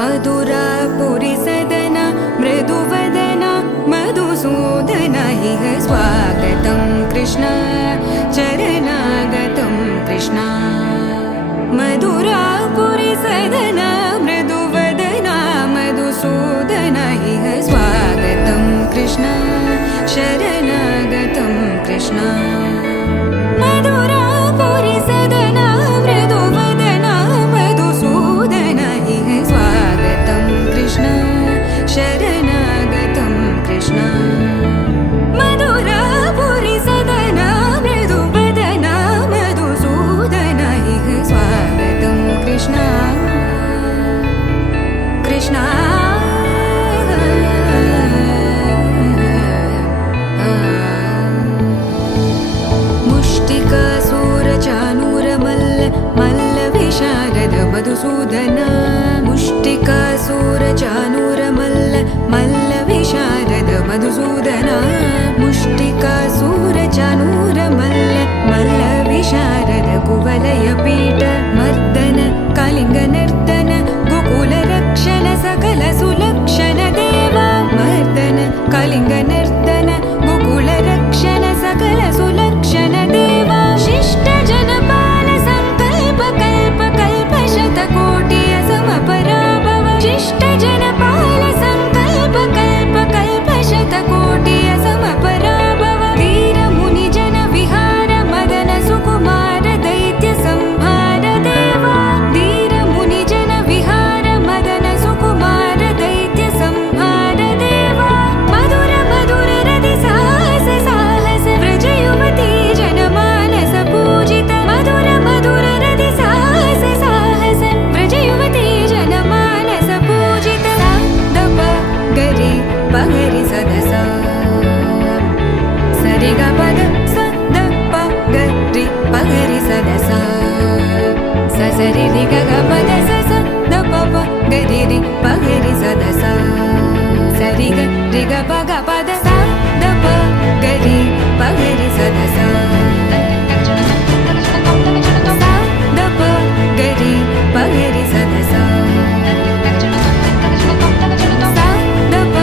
मधुरापुरी सदना मृदुवदना मधुसूदन इह स्वागतं कृष्ण चरणागतं कृष्ण मधुरापुरी सदना मृदुवदना मधुसूदन इह स्वागतं कृष्ण शरणागतं कृष्ण मधुरापुरी सदना मृदुवदना मधुसूदन इह स्वागतं कृष्ण शरणागतं कृष्ण मधुरापुरी सदना मृदुवदना मधुसूदन इह स्वागतं कृष्ण कृष्ण मधुसूदन मुष्टिकासुरचाणूरमल्ल मल्लविशारद मधुसूदन मुष्टिकासुरचाणूरमल्ल मल्लविशारद कुवलयपीठ मर्दन कलिङ्गनर्तन गोकुलरक्षण सकल सुलक्षण देवा मर्दन कलिङ्गनर्तन गोकुलरक्षण सकल सुलक्षण देवा शिष्ट जनपाल संकल्प कल्प कल्प शतकोटि असमपराभव शिष्ट जनपाल संकल्प कल्प कल्प शतकोटि असमपराभव वीर मुनि जन विहार मदन सुकुमार दैत्य संहार देवा वीर मुनि जन विहार मदन सुकुमार दैत्य संहार देवा मधुर मधुर रति साहस साहस व्रज युवती जनमानस पूजित मधुर मधुर रति साहस साहस व्रज युवती जनमानस पूजित दप गरि पगरि सदस सरि ग पद स द प गरि पगरि सदस स सरि रि ग ग पद स स द प प गरि रि पगरि सदस सरि ग रि ग प ग पद स द प गरि पगरि सदस स द प गरि पगरि सदस स द प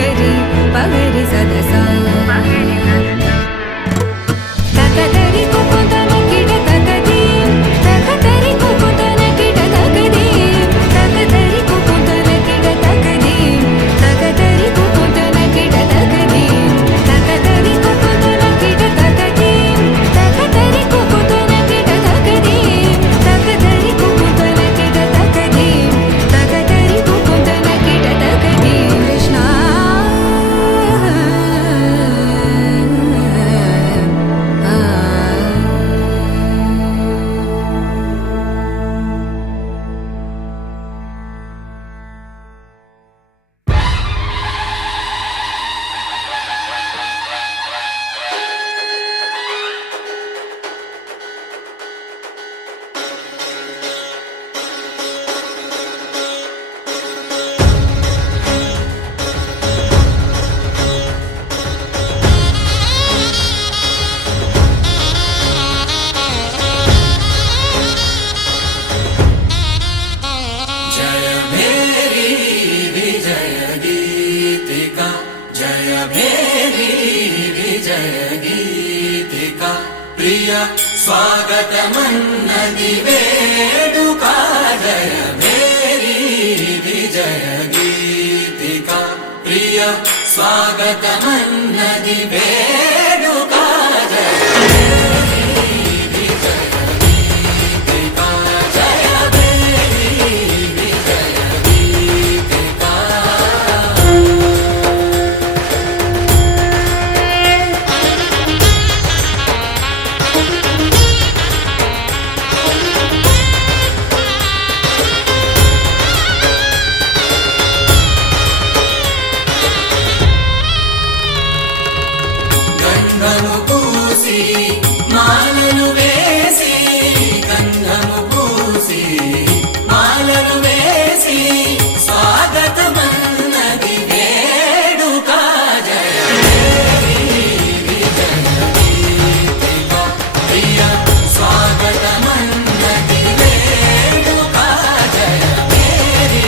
गरि पगरि सदस तकतरि कुकुतन किट तकदीं तकतरि कुकुतन किट तकदीं तकतरि कुकुतन किट तकदीं तकतरि कुकुतन किट तकदीं तकतरि कुकुतन किट तकदीं तकतरि कुकुतन किट तकदीं तकतरि कुकुतन किट तकदीं तकतरि कुकुतन किट तकदीं कृष्ण जय मेरी विजय गीतिका जय मेरी विजय गीतिका प्रिय स्वागतमन्नदि वेडुका जय मेरी विजय गीतिका प्रिय स्वागतमन्नदि वेडुका जय मेरी विजय गीतिका जय मेरी विजय गीतिका గంధము పూసి మాలను వేసి గంధము పూసి మాలను వేసి స్వాగతమన్నది వేడుక జయ మేరీ విజయ గీతిక ప్రియ స్వాగతమన్నది వేడుక జయ మేరీ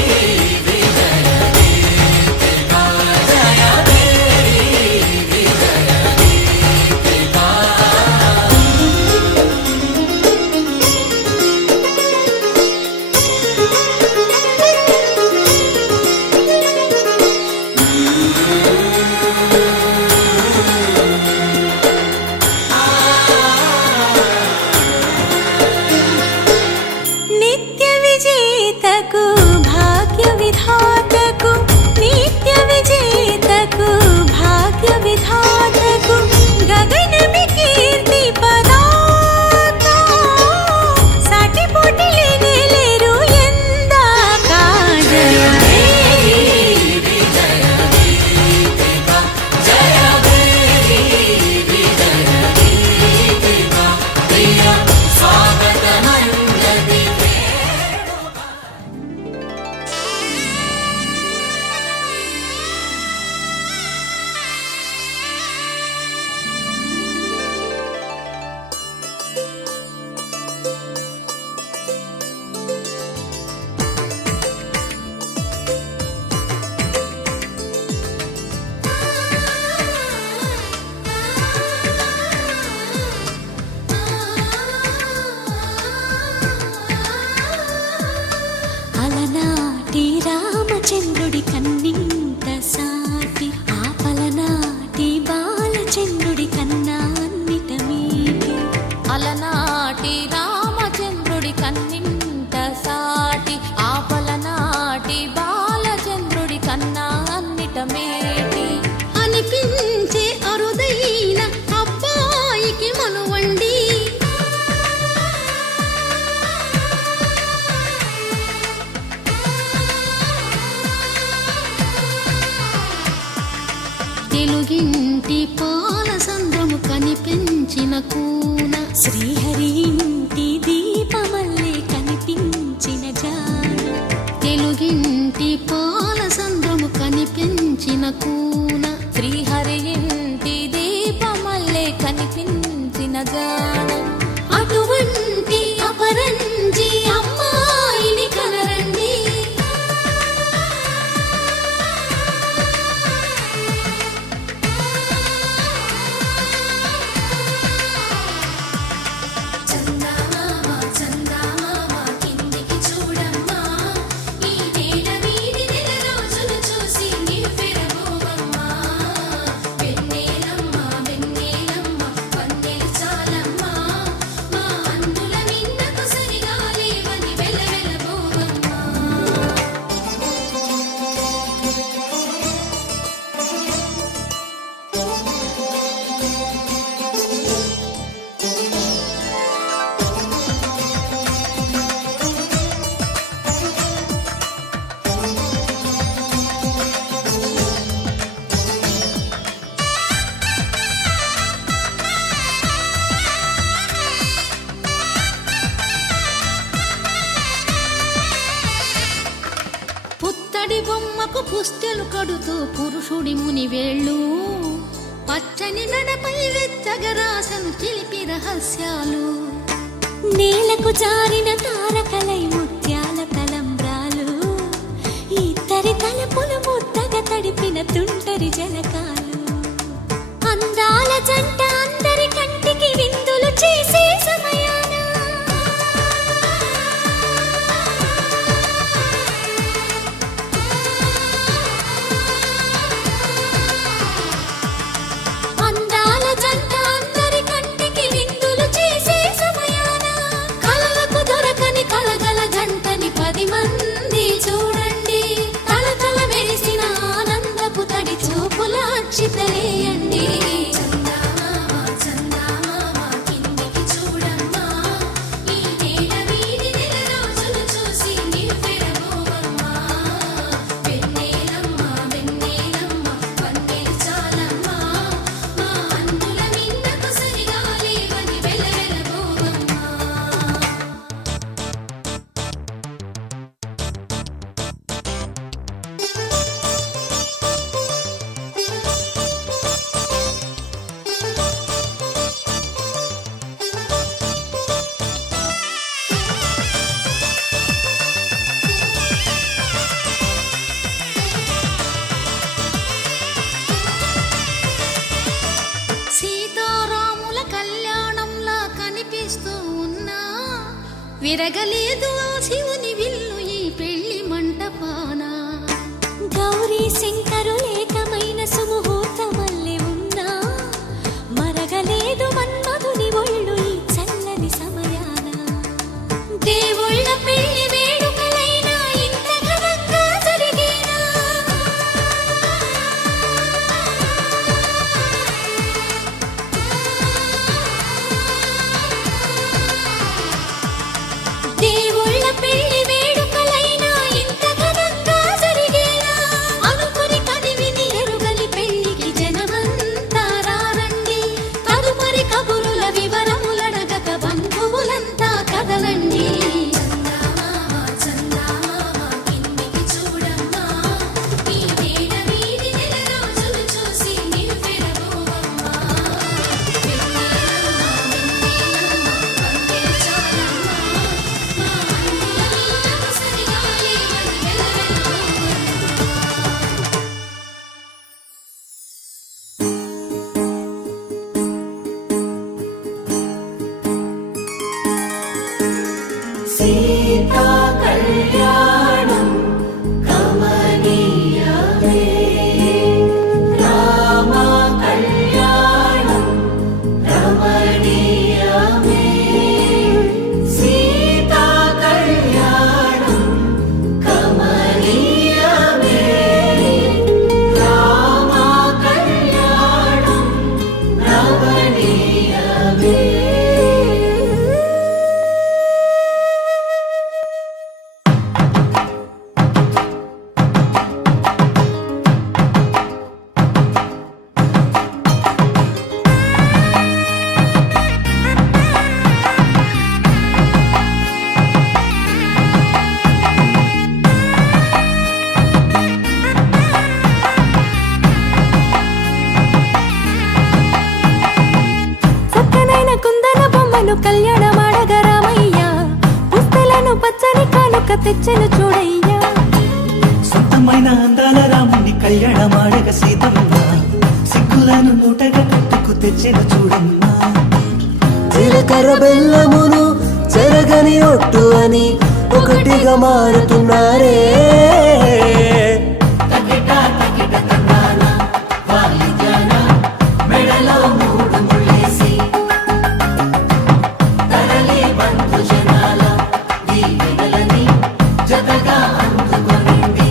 వండి తెలుగింటి పాల సంద్రము కనిపించిన కూన శ్రీహరి ఇంటి దీపమల్లే కనిపించిన జాన తెలుగింటి పాల సంద్రము కనిపించిన కూన శ్రీహరి ఇంటి దీపమల్లే కనిపించిన జాన అటువంటి అపరంజి అమ్మాయిని కనరండి చందమామ చందమామ కిందికి చూడమ్మా ఈ నేల వీడి నెల రోజులు చూసి నివ్వెరబోవమ్మా వెన్నెలమ్మ వెన్నెలమ్మ వన్నెలు చాలమ్మా మా అందుల నిన్నకు సరిగా లేవని వెలవెలబోవమ్మా పుత్తడి బొమ్మకు పుస్తెలు కడుతూ పురుషుడి ముని వేళ్ళు పచ్చని నడపై వెచ్చగరాసను చిలిపి రహస్యాలు నేలకు జారిన తారకలై ముత్యాల తలంబ్రాలు ఇద్దరి తలపులు ముద్దగా తడిపిన తుంటరి జలకాలు అందాల జంట అందరి కంటికి విందులు చేసే సమయాన అందాల జంట అందరి కంటికి విందులు చేసే సమయాన కలలకు దొరకని కలగల జంటని 10 మంది చూడండి తలతల మెరిసిన ఆనందపు తడి చూపుల అక్షితలేయండి చందమామ చందమామ కిందికి చూడమ్మా ఈ నేల వీడి నెల రోజులు చూసి నివ్వెరబోవమ్మా వెన్నెలమ్మ వెన్నెలమ్మ వన్నెలు చాలమ్మా మా అందుల నిన్నకు సరిగా లేవని వెలవెలబోవమ్మా సీతారాముల కళ్యాణంలా కనిపిస్తూ ఉన్నా విరగలేదు ఆ శివుని విల్లు ఈ పెళ్లి మంటపాన గౌరీ శంకరులేకమైన సుముహూర్తమల్లె ఉన్నా మరగలేదు మన్మధుని ఒళ్ళు ఈ చల్లని సమయాన దేవుళ్ళ పెళ్లి వేడుకలైనా ఇంత ఘనంగా జరిగేనా దేవుళ్ళ పెళ్లి వేడుకలైనా ఇంత ఘనంగా జరిగేనా అనుకుని కదివిని ఎరుగని పెళ్లికి జనమంతా రారండి తదుపరి కబురుల వివరములడగక బంధువులంతా కదలండి చందమామ చందమామ కిందికి చూడమ్మా ఈ నేల వీడి నెల రోజులు చూసి నివ్వెరబోవమ్మా వెన్నెలమ్మ వెన్నెలమ్మ వన్నెలు చాలమ్మా మా అందుల నిన్నకు సరిగా లేవని వెలవెలబోవమ్మా సీతా కళ్యాణం కమనీయమే రామ కళ్యాణం రమణీయమే సీతా కళ్యాణం కమనీయమే రామ కళ్యాణం రమణీయమే తాను కళ్యాణమాడగ రామయ్య పుస్తలను పచ్చని కానుక తెచ్చెను చూడయ్యా సొంతమైన అందాల రాముని కళ్యాణమాడగ సీతమ్మ సిగ్గులను మూటగా కట్టుకు తెచ్చెను చూడమ్మా జీలకర్ర బెల్లమును చెరగని ఒట్టు అని ఒకటిగా మారుతున్నారే మెడలో మూడు ముళ్ళేసి తరలి బంధు జనాల ఈ మెడలని జతగా అందుకొనింది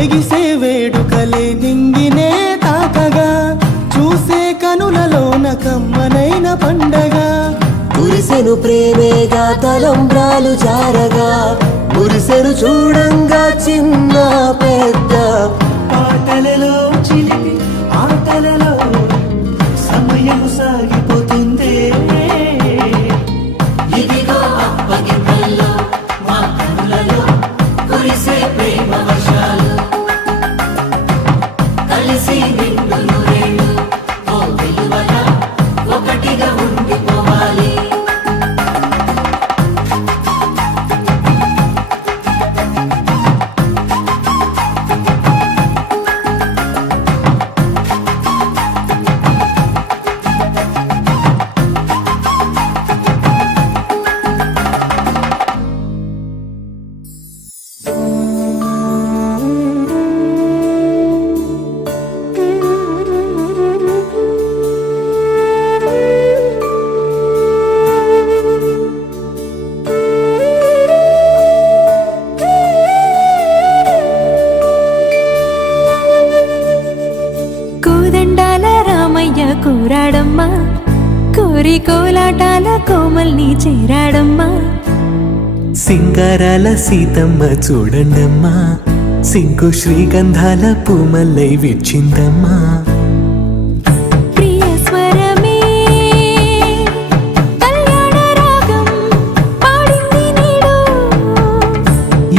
ఎగిసే వేడుకలే నింగినే తాకగా చూసే కనులలోన కమ్మనైన పండగ కురిసెను ప్రేమేగా తలంబ్రాలు జారగా మురిసెను చూడంగా చిన్న పెద్ద పాటలలో చిలిపి ఆటలలో సమయము సాగిపోతుందే ఇదిగో అప్పగింతల్లో మా కనులలో కురిసే ప్రేమ వర్షాలు కలిసి నిండు నూరేళ్ళు ఓ విలువల ఒకటిగా ఉండిపోవాలి కోదండాల రామయ్య కూరాడమ్మా కోరి కోలాటాల కోమల్ని చేరాడమ్మా సింగారాల సీతమ్మ చూడండమ్మా సింకు శ్రీగంధాల పూమల్లై విచ్చిందమ్మా ప్రియ స్వరమే కళ్యాణ రాగం పాడింది నీడు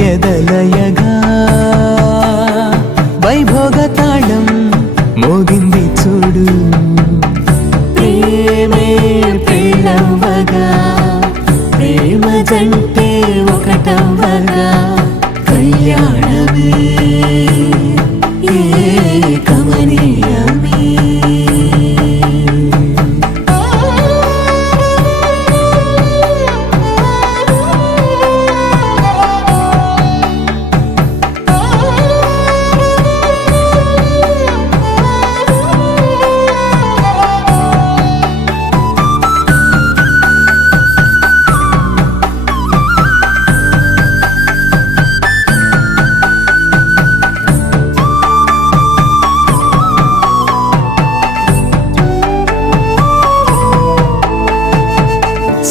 ఎదలయగా వైభోగ తాళం మోగింది చూడు ప్రేమే పెళ్ళవ్వగా ప్రేమ జంటే ఒకటవ్వగా కళ్యాణమే కమనీయమే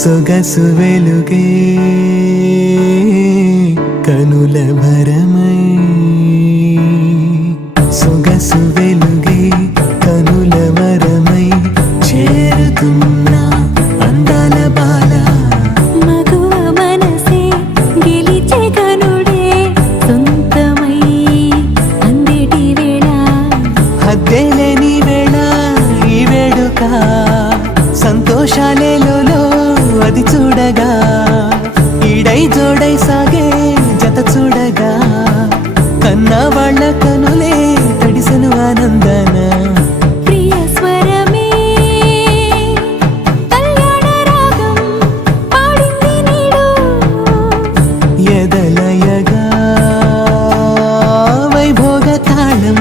సొగసు వెలుగే కనుల భరమై సొగసు వెలుగే కనుల వరమై చేరుతున్నా అందాల బాల మగువ మనసే గెలిచే కనుడే సొంతమై అందేటి వేళ హద్దేలేని వేళ ఈ వేడుక సంతోషాలేలో అది చూడగా ఈడై జోడై సాగే జత చూడగా కన్నా వాళ్ళ కనులే తడిసెను ఆనందన ప్రియ స్వరమే కళ్యాణ రాగం పాడింది నీడు ఎదలయగా వైభోగ తాళం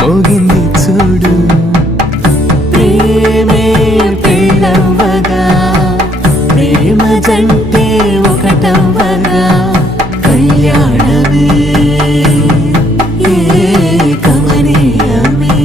మోగింది చూడు ప్రేమే పెళ్ళవ్వగా ప్రేమ జంటే ఒకటవ్వగా కళ్యాణమే కమనీయమే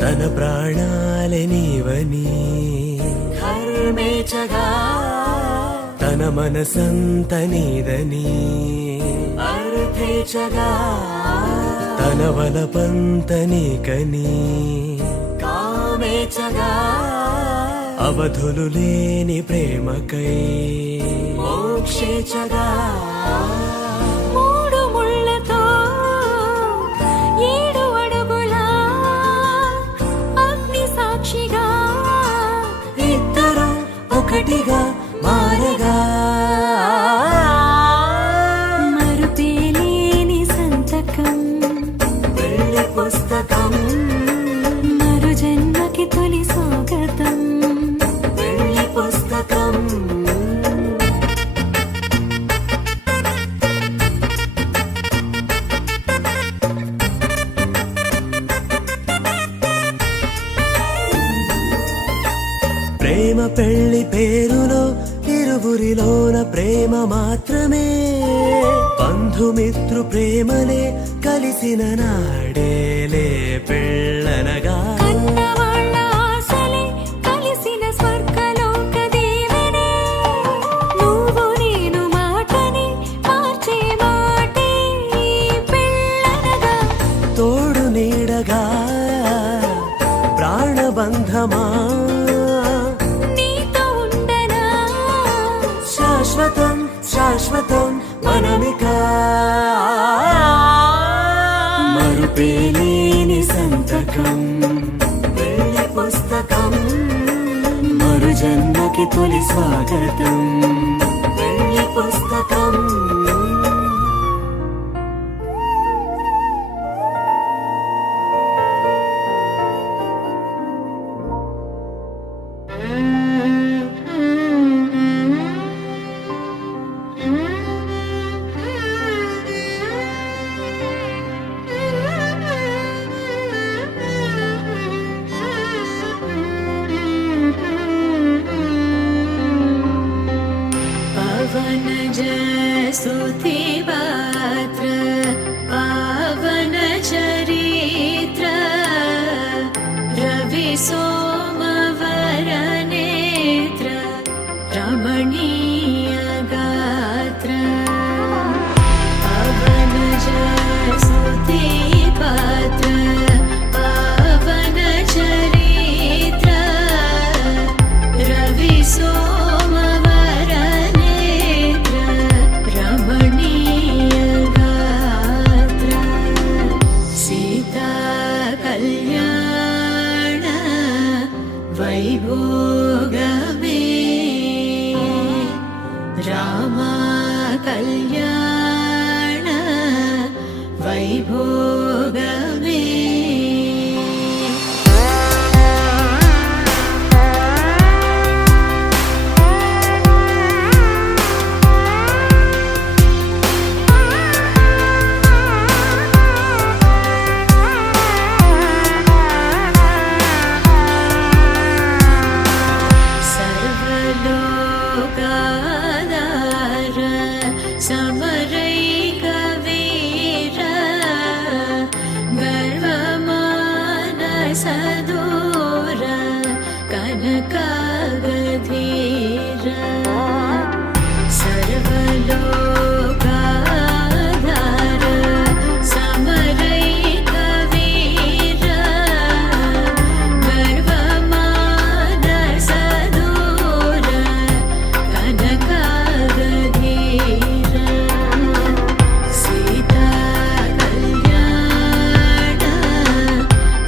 తన ప్రాణాలే నీవని ధర్మేచగా తన మనసంత నీదని అర్థేచగా తన వలపంత నీకని కామేచగా అవధులు లేని ప్రేమకై మోక్షేచగా మూడు ముళ్ళతో 7 అడుగుల అగ్ని సాక్షిగా ఇద్దరు ఒకటిగా మారగా మరుపేలేని సంతకం పెళ్లి పుస్తకం మరు జన్మకి తొలి స్వాగతం పెళ్లి పుస్తకం ప్రేమ పెళ్లి పేరులో ఇరువురిలోన ప్రేమ మాత్రమే బంధుమిత్రు ప్రేమలే కలిసిన నాడేలే పెళ్ళనగా కన్నవాళ్ళ ఆశలే కలిసిన స్వర్గలోక దీవెనే నువ్వు నేను మాటని మార్చే మాటే పెళ్ళనగా తోడు నీడగా ప్రాణబంధమా నీతో ఉండనా శాశ్వతం శాశ్వతం మనమిక మరుపేలేని సంతకం పెళ్లి పుస్తకం మరు జన్మకి తొలి స్వాగతం పెళ్లి పుస్తకం पवन जय स्तुति पात्र पावन चरित्र रवि सोमवर नेत्र रमणीय गात्र पवन जय स्तुति पात्र पावन चरित्र रवि सोमवर नेत्र रमणीय गात्र सीता कल्याण वैभोगमे रामा कल्याण वैभोगमे सर्वलोकाधार समरैक वीर गर्वमानसदूर कनकागधीर सर्वलोकाधार समरैक वीर गर्वमानसदूर कनकागधीर सीता कल्याण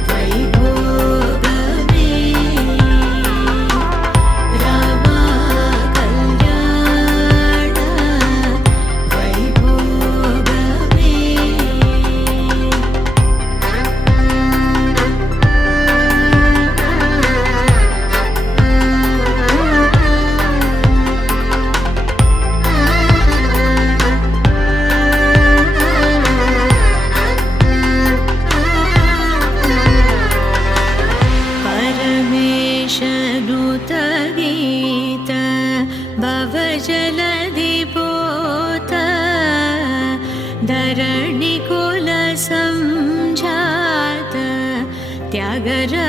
वैभोगमे राम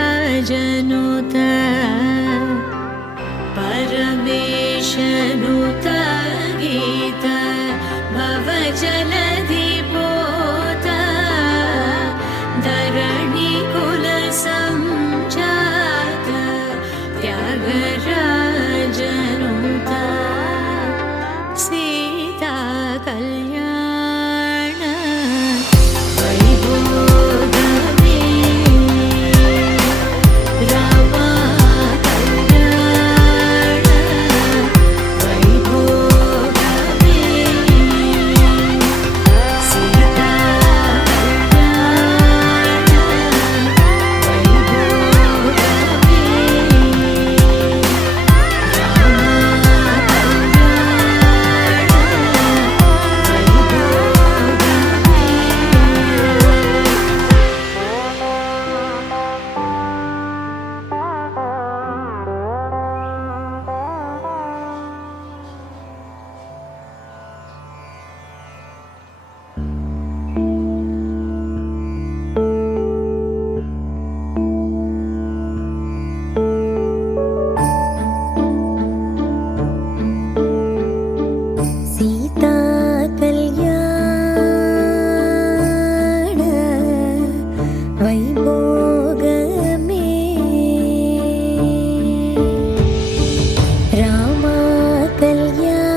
त्यागराजनुत परमेशनुत गीत भवजलधि पोत धरणि कुल संजात त्यागराजनुत सीता कल्याण वैभोगमे रामा कल्याण वैभोगमे सीता कल्याण सीता कल्याण वैभोगमे रामा कल्याण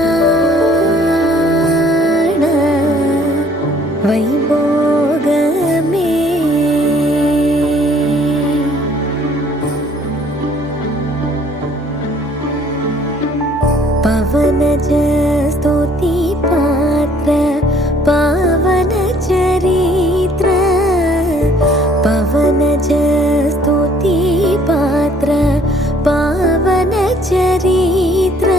वैभोगमे पवनज स्तुति पात्र पावन चरित्र पवनज स्तुति पात्र पावन चरित्र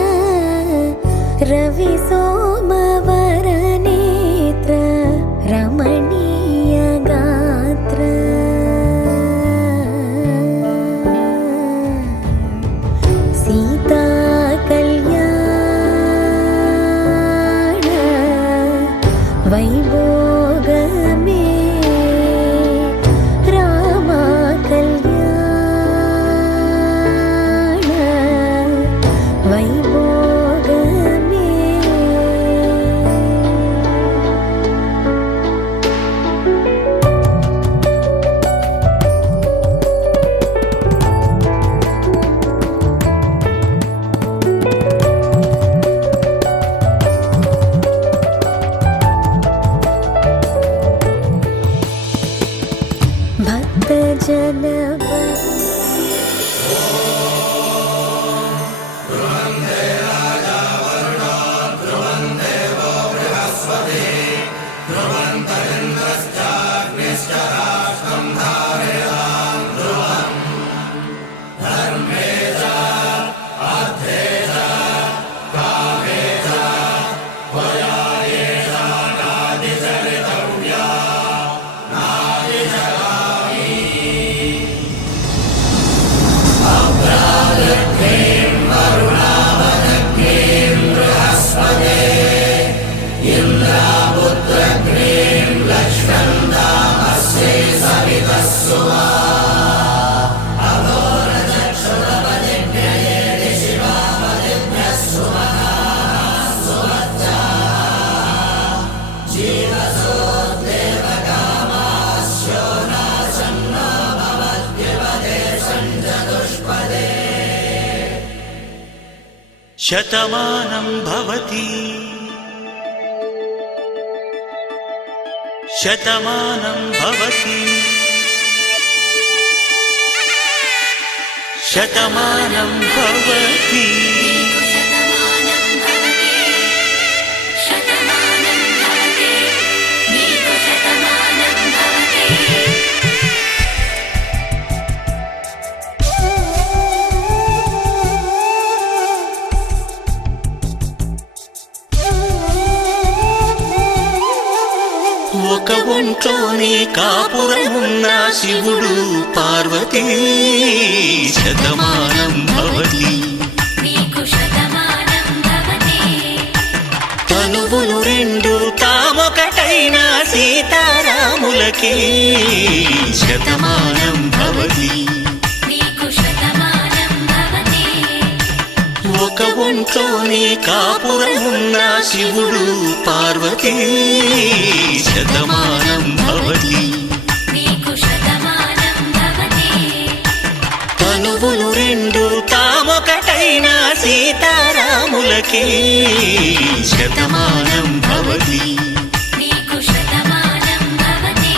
रवि सोमवर नेत्र रमणीय गात्र सीता कल्याण वैभोगमे रामा कल्याण वैभोगमे भक्तजन शतमानं भवति शतमानं भवति शतमानं भवति ఒక ఒంట్లోనే కాపురమున్న శివుడు పార్వతీ శతమానం భవతి తనువులు రెండు తామొకటైన సీతారాముల రాములకి శతమానం భవతి. నీకు శతమానం భవతి. ఒక ఒంట్లోనే కాపురమున్న శివుడు పార్వతీ శతమానం భవతి. నీకు శతమానం భవతి. తనువులు రెండు తామొకటైన సీతారాములకి శతమానం భవతి. నీకు శతమానం భవతి.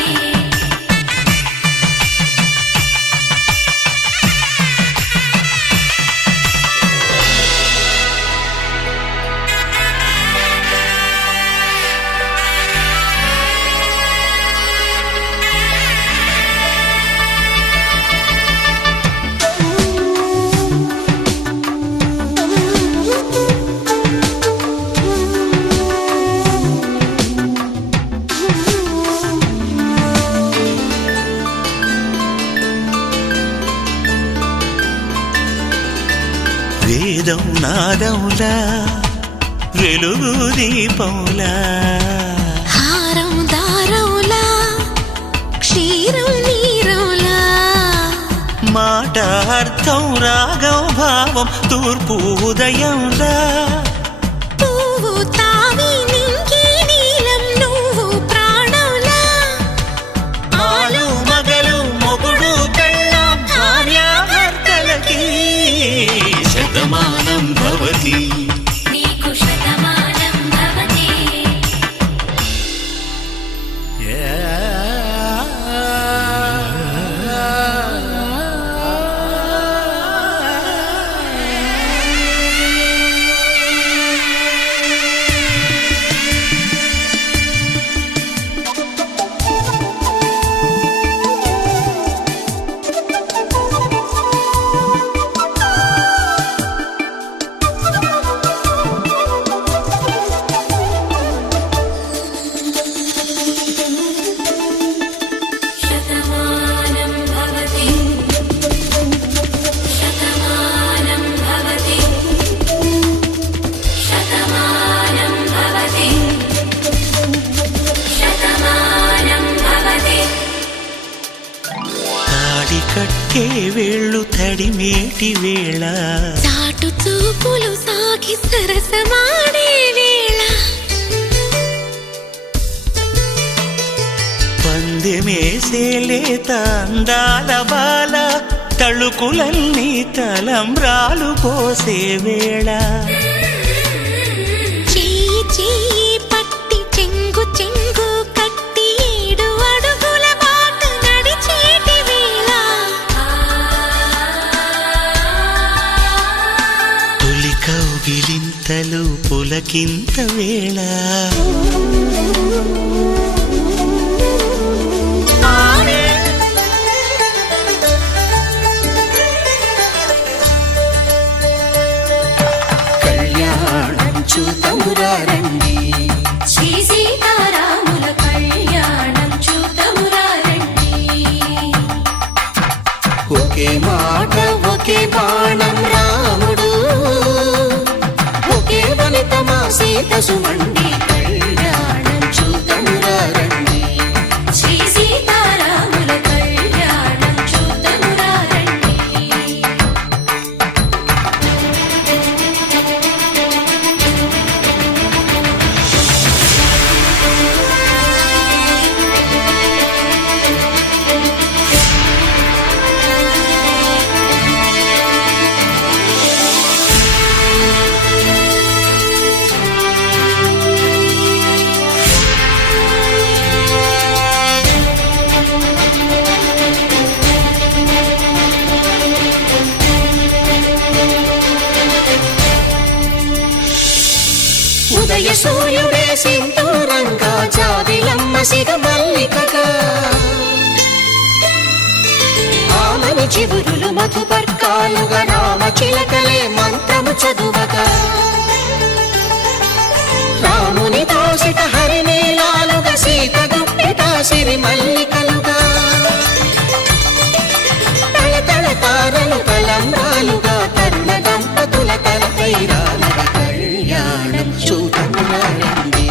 వేదం నాదములా వెలుగు దీపములా హారం దారంలా క్షీరం నీరంలా మాట అర్థం రాగం భావం తూర్పు ఉదయంలా పువ్వు తావి నింగి నీలం నువ్వు ప్రాణంలా ఆలు మగలు మొగుడు పెళ్ళాం భార్యాభర్తలకి శతమానం భవతి. నీకు శతమానం భవతి. శతమానం భవతి. శతమానం భవతి. శతమానం భవతి. శతమానం భవతి. తాడి కట్టే వేళ్ళు తడిమేటి వేళ చాటు చూపులు సాగి సరసమాడే వేళ పందెమేసేలేత అందాల బాల తళుకులన్నీ తలంబ్రాలు పోసే వేళ చెయ్యి చెయ్యి పట్టి చెంగు చెంగు కట్టి 7 అడుగుల బాట నడిచేటి వేళ తొలి కౌగిలింతలు పులకింత వేళ కళ్యాణం చూతమురారండి. శ్రీ సీతారాముల కళ్యాణం చూతమురా రండి. ఒకే మాట ఒకే బాణం రాముడు, ఒకే వనిత మా సీత సుమండి. కళ్యాణం చూతమురారండి. శ్రీ సీతారాముల కళ్యాణం చూతమురా రండి. ఉదయ సూర్యుడే సింధూరంగా జాబిలమ్మ సిగ మల్లికగా ఆమని చివురులు మధుపర్కాలుగా రామ చిలకలే మంత్రము చదువగా రాముని దోసిట హరినీలాలుగా సీత గుప్పిట సిరి మల్లికలుగా తల తల తారలు తలంబ్రాలుగా తరుణ దంపతుల తలపై రాలగా కళ్యాణం చూతమురారండి.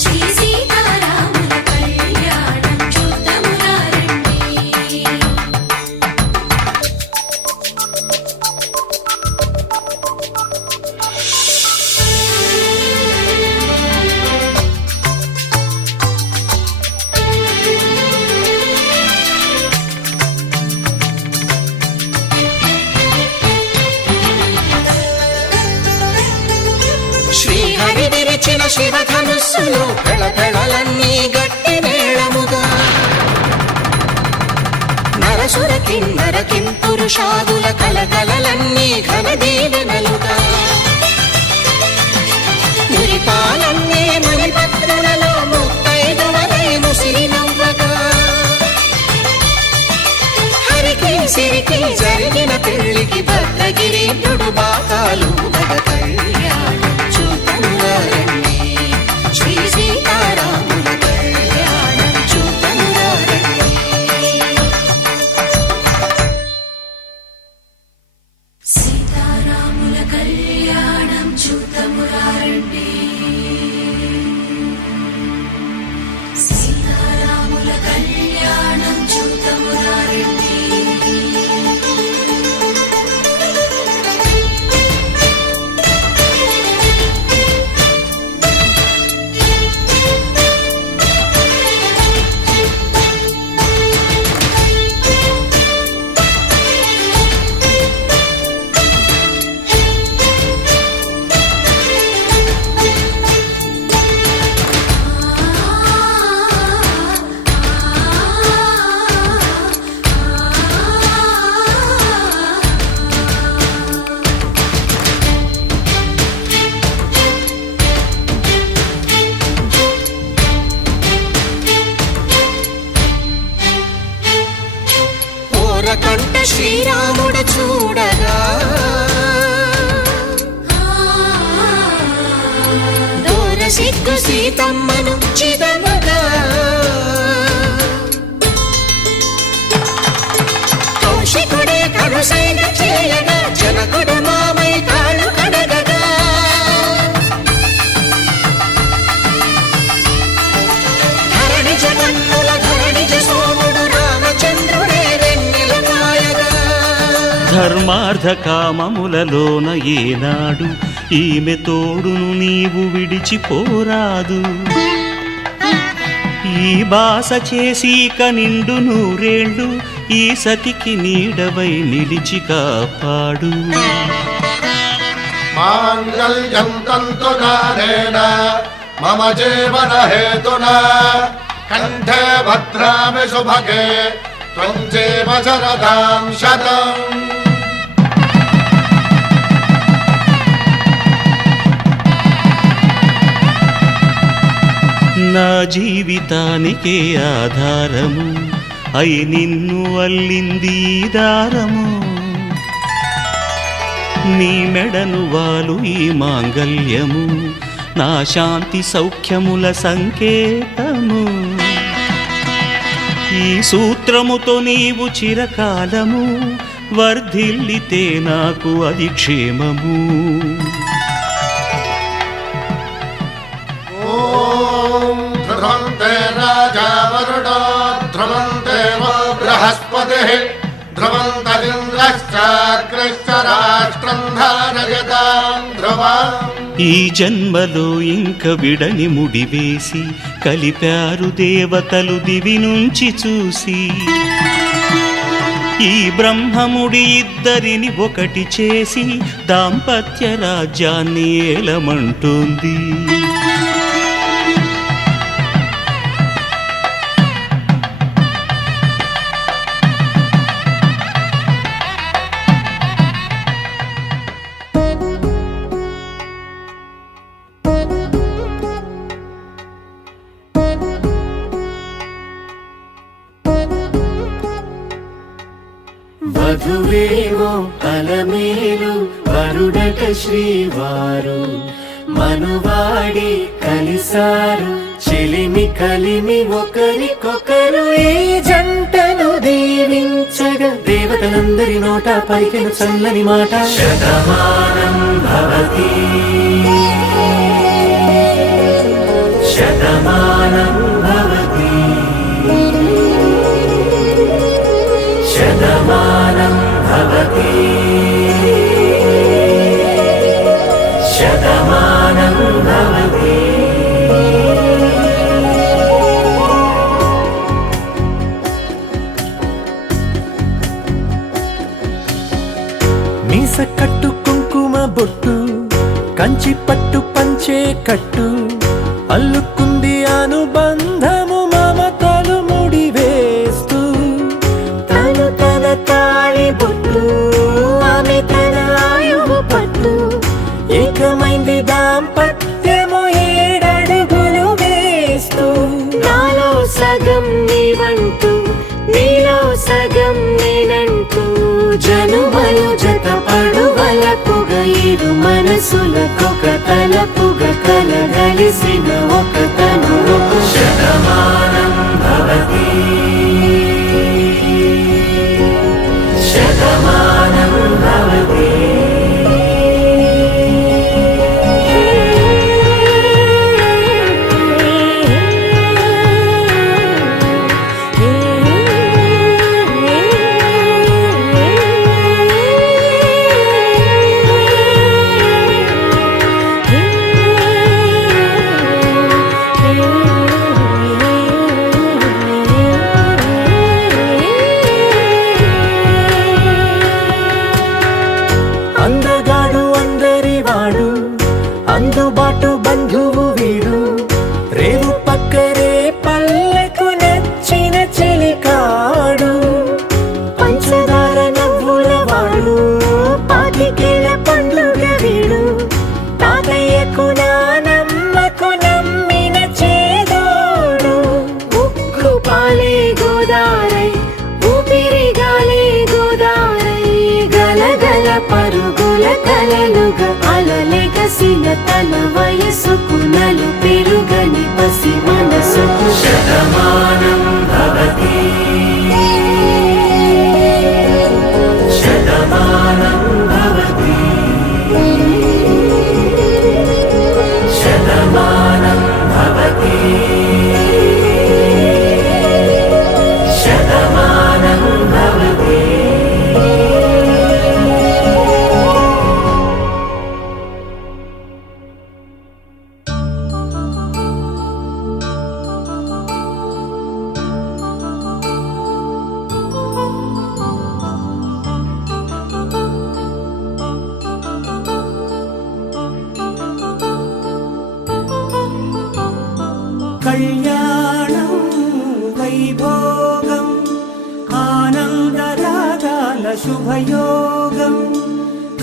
శ్రీ సీతారాముల కళ్యాణం చూత శివధనుస్సులు పెళపెళలన్నీ గట్టి మేళముగా నరసుర కిన్నర కింపురుషాదుల కలకలలన్నీ ఘన దీవెనలుగా మురిపాలన్నీ మణిపత్రులలో ముత్తైదువలై ముసిరి నవ్వగా హరికి సిరికి జరిగిన పెళ్లికి భద్రగిరి బాకాలు మగ కళ్యాణం చూతంగారండి శ్రీ సీతారాముల కళ్యాణం చూతంగారండి సీతారాముల కళ్యాణం చూతమురారండి సీతారాముల కళ్యాణం చూతమురారండి కంట శ్రీరాముడు చూడగా దూర సిగ్గు సీతమ్మను చిదమగా కౌశికుడే కరుసైన చేయగా జనకుడు మామై కాళ్ళు కడగగా ధరణి జగన్నుల ధరణిజ సోముడు రామచంద్రుడే ధర్మార్థ కామములలోన ఏనాడు ఈమె తోడును నీవు విడిచిపోరాదు ఈ బాస చేసి నిండు నూరేళ్ళు ఈ సతికి నీడవై నిలిచి కాపాడు మాంగళ్యం తంతునారేణ మమ జీవన హేతునా కంఠే భద్రామి శుభగే త్వం జీవ శరదాం శతం నా జీవితానికే ఆధారము అయి నిన్ను అల్లింది ఈ దారము నీ మెడను వాలు ఈ మాంగల్యము నా శాంతి సౌఖ్యముల సంకేతము ఈ సూత్రముతో నీవు చిరకాలము వర్ధిల్లితే నాకు అది క్షేమము ధ్రువంతే రాజా వరుడో ధ్రువంతే వో బృహస్పతిః ధ్రువంతరింద్రశ్చాగ్రశ్చ రాష్ట్రం ధారయతాం ధ్రువం ఈ జన్మలో ఇంక విడని ముడివేసి కలిపారు దేవతలు దివి నుంచి చూసి ఈ బ్రహ్మముడి ఇద్దరిని ఒకటి చేసి దాంపత్య రాజ్యాన్ని ఏలమంటోంది వధువేమో అలమేలు వరుడట శ్రీవారు మనువాడి కలిసారు చెలిమి కలిమి ఒకరికొకరు ఈ జంటను దీవించగా దేవతలందరి నోట పలికెను చల్లని మాట శతమానం భవతి శతమానం భవతి శతమానం భవతి శతమానం భవతి మీస కట్టు కుంకుమ బొట్టు కంచి పట్టు పంచ పంచే కట్టు అల్లుకుంది అనుబంధము మమతలు ముడివేస్తూ తను తన తాళి బొట్టు ఆమె తన ఆయువు పట్టు ఏకమైంది దాంపత్యము 7 అడుగులు వేస్తూ నాలో సగం నీవంటూ నీలో సగం నేనంటూ జనుమలు జత పడువలపుగ ఇరు మనసులకొక తలపుగ కలగలిసిన ఒక తను శతమానం భవతి శతమానం భవతి అందగాడు అందరివాడు అందుబాటు బంధువు వీడు రేవు పక్కరే పల్లెకు నచ్చిన చెలికాడు పంచదార నవ్వుల వాడు 25 పండుగ వీడు తాతయ్యకు నానమ్మకు నమ్మిన చేదోడు ఉక్కు పాలే గోదారై ఊపిరిగాలే గోదారై గలగల పరుగుల కలలుగా అలలెగసిన తన వయసుకు నలు పెరుగని పసి మనసుకు శతమానం భవతి శతమానం భవతి శతమానం భవతి శతమానం భవతి కళ్యాణం వైభోగం ఆనందరాగాల శుభయోగం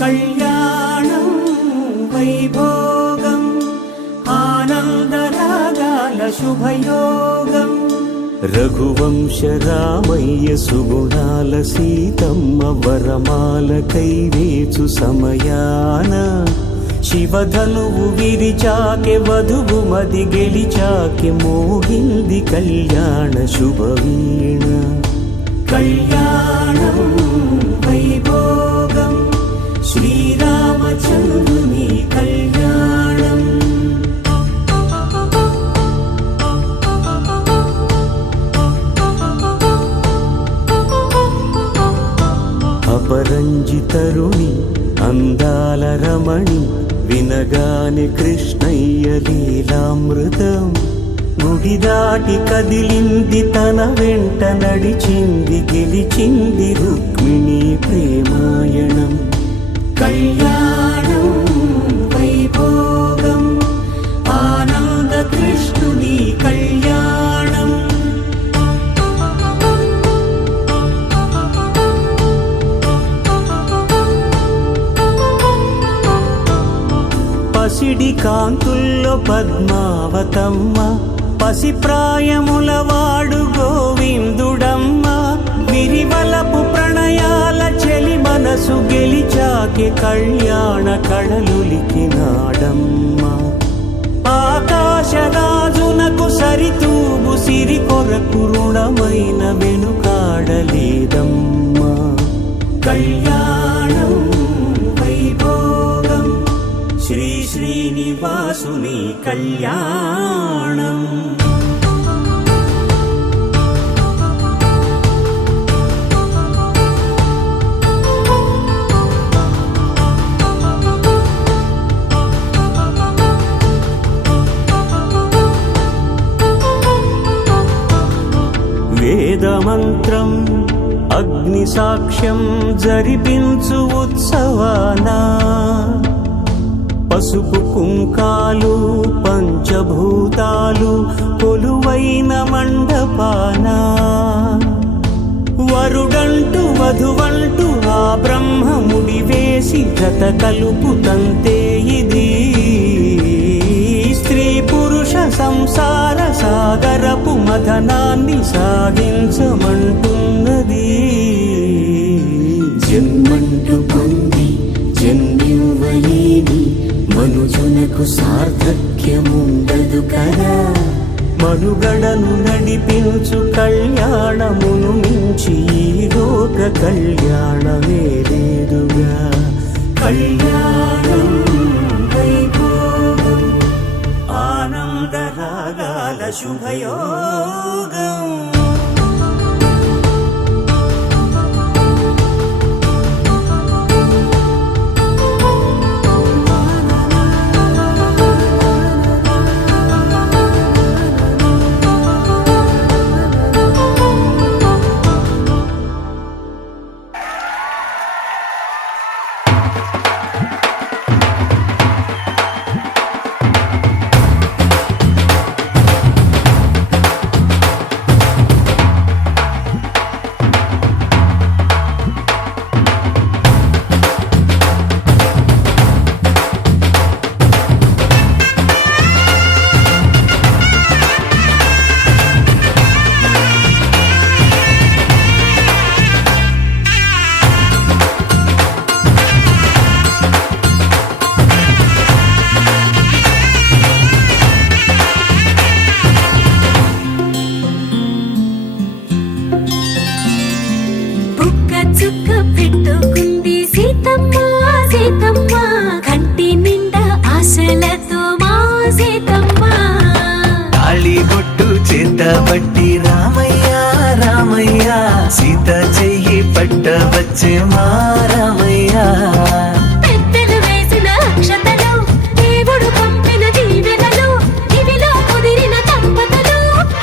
కళ్యాణం వైభోగం ఆనందరాగాల శుభయోగం రఘువంశ రామయ్య సుగుణాల సీతమ్మ వరమాల కైవేచు సమయాన శివధనువు విరిచాకె వధువు మది గెలిచాకె మోగింది కళ్యాణ శుభవీణ కళ్యాణం వైభోగం శ్రీరామచంద్రుని కళ్యాణం అపరంజితరుణి అందాల రమణి వినగానే కృష్ణయ్య లీలామృతం గుడి దాటి కదిలింది తన వెంట నడిచింది గెలిచింది రుక్మిణి ప్రేమాయణం కళ్యాణం వైభోగం ఆనంద కృష్ణుని కళ్యాణం పసిడి కాంతుల్లో పద్మావతమ్మ పసిప్రాయముల వాడు గోవిందుడమ్మ విరివలపు ప్రణయాల చెలి మనసు గెలిచాకె కళ్యాణ కళలులికినాడమ్మ ఆకాశరాజునకు సరితూబు సిరి కొరకు రుణమైన వెనుకాడలేదమ్మ కళ్యాణం వైభోగం శ్రీ శ్రీనివాసుని కళ్యాణం వేదమంత్రం అగ్ని సాక్ష్యం జరిపించు ఉత్సవానా పసుపు కుంకాలు పంచభూతాలు కొలువైన మండపాన వరుడంటూ వధువంటూ ఆ బ్రహ్మముడి వేసి జత కలుపు తంతే ఇది స్త్రీ పురుష సంసార సాగరపు మథనాన్ని సాగించమంటున్నది. జన్మంటూ పొంది జన్మివ్వలేని మనుజునకు సార్థక్యముండదు కదా. మనుగడను నడిపించు కళ్యాణమును మించి ఈ లోక కళ్యాణమే లేదుగా. కళ్యాణం వైభోగం ఆనందరాగాల శుభయోగం. బట్టి రామయ్య రామయ్య సీత చెయ్యి పట్టవచ్చే మా రామయ్య. పెద్దలు వేసిన అక్షతలు దేవుడు పంపిన దీవెనలు ఇవిలో కుదిరిన దంపతులు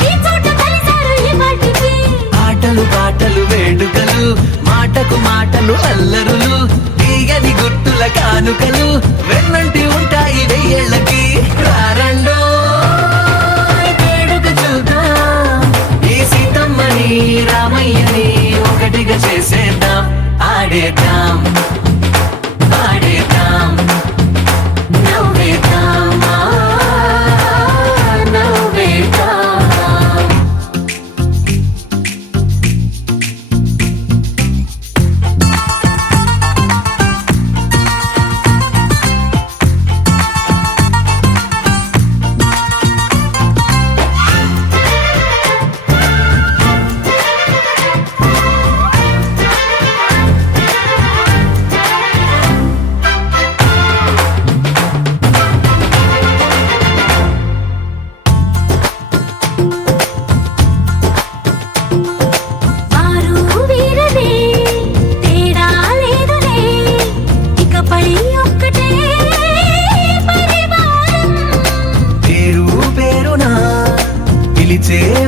ఈ చోట కలిసారు ఈ వాటికి. ఆటలు పాటలు వేడుకలు మాటకు మాటలు అల్లరులు తీయని గుర్తుల కానుకలు వెన్నంటి ఉంటాయి వెయ్యేళ్ళకి. రారండో రామయ్యని ఒకటిగా చేసేద్దాం ఆడేద్దాం ఆడేద్దాం నవ్వేద్దాం నవ్వేద్దాం.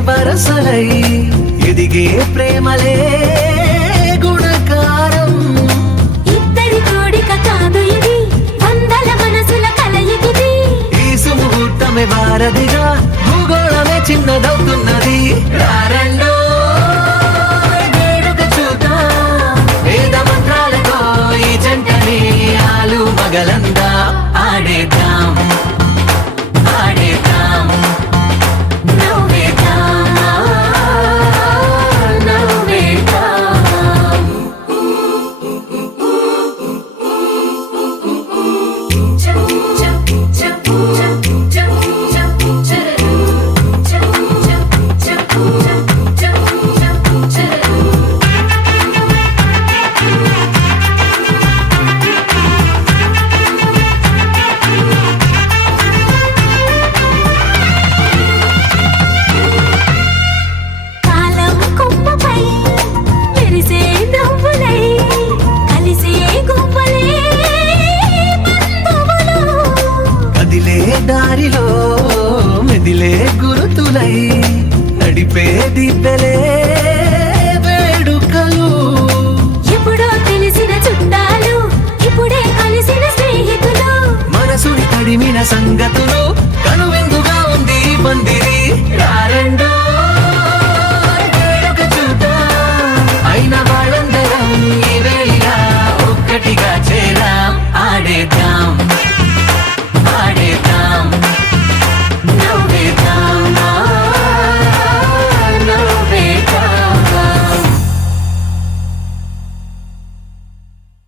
వరసలై ఎదిగే ప్రేమలే గుణకారం. ఇద్దరి కోడిక కాదు ఇది వందల మనసుల కలయికిది. ఈ సుముహూర్తమే వారధిగా భూగోళమే చిన్నదవుతున్నది. రారండో వేడుక చూద్దాం వేద మంత్రాలతో ఈ జంటని ఆలు మగలందా ఆడేద్దాం ఆడేద్దాం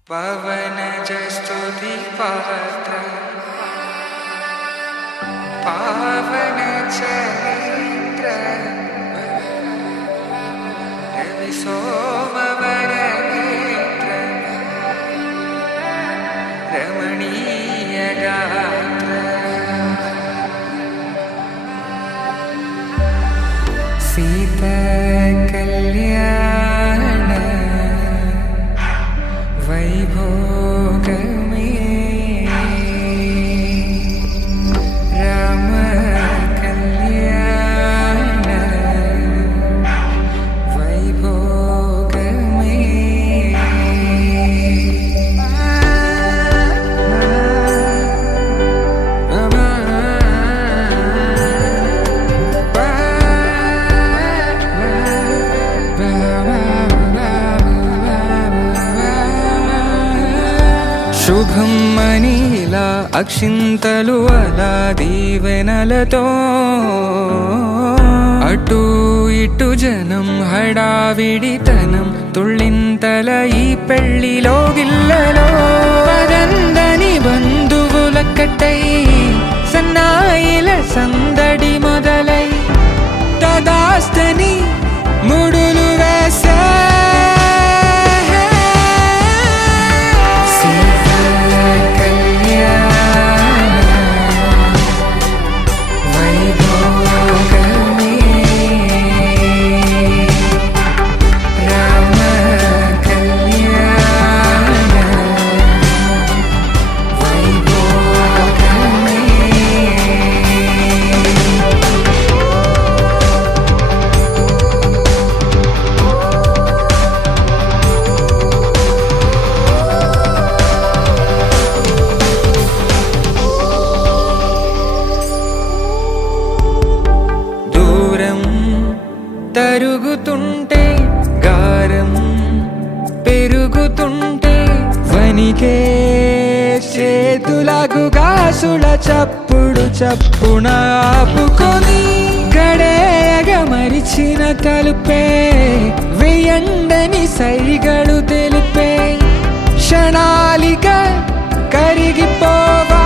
పవనజ స్తుతి పాత్ర పావన చరిత్ర రవి సోమవర నేత్ర రమణీయ గాత్ర సీత కళ్యాణ వైభోగమే రామ కళ్యాణ వైభోగమే శుభం మనీలా అక్షింతలు అలా దీవెనలతో అటు ఇటు జనం హడావిడితనం తుళ్ళింతల ఈ పెళ్లిలో గిల్లలో పదందని బంధువుల కట్టై సన్నాయిల సందడి మొదలై తదాస్తని ముడులు వేసే తరుగుతుంటే గారం పెరుగుతుంటే వనికే చేతులకు గాసుల చప్పుడు చప్పున ఆపుకొని గడేయగ మరిచిన తలుపే వెయ్యండని సైగడు తెలిపే క్షణాలిక కరిగిపోవా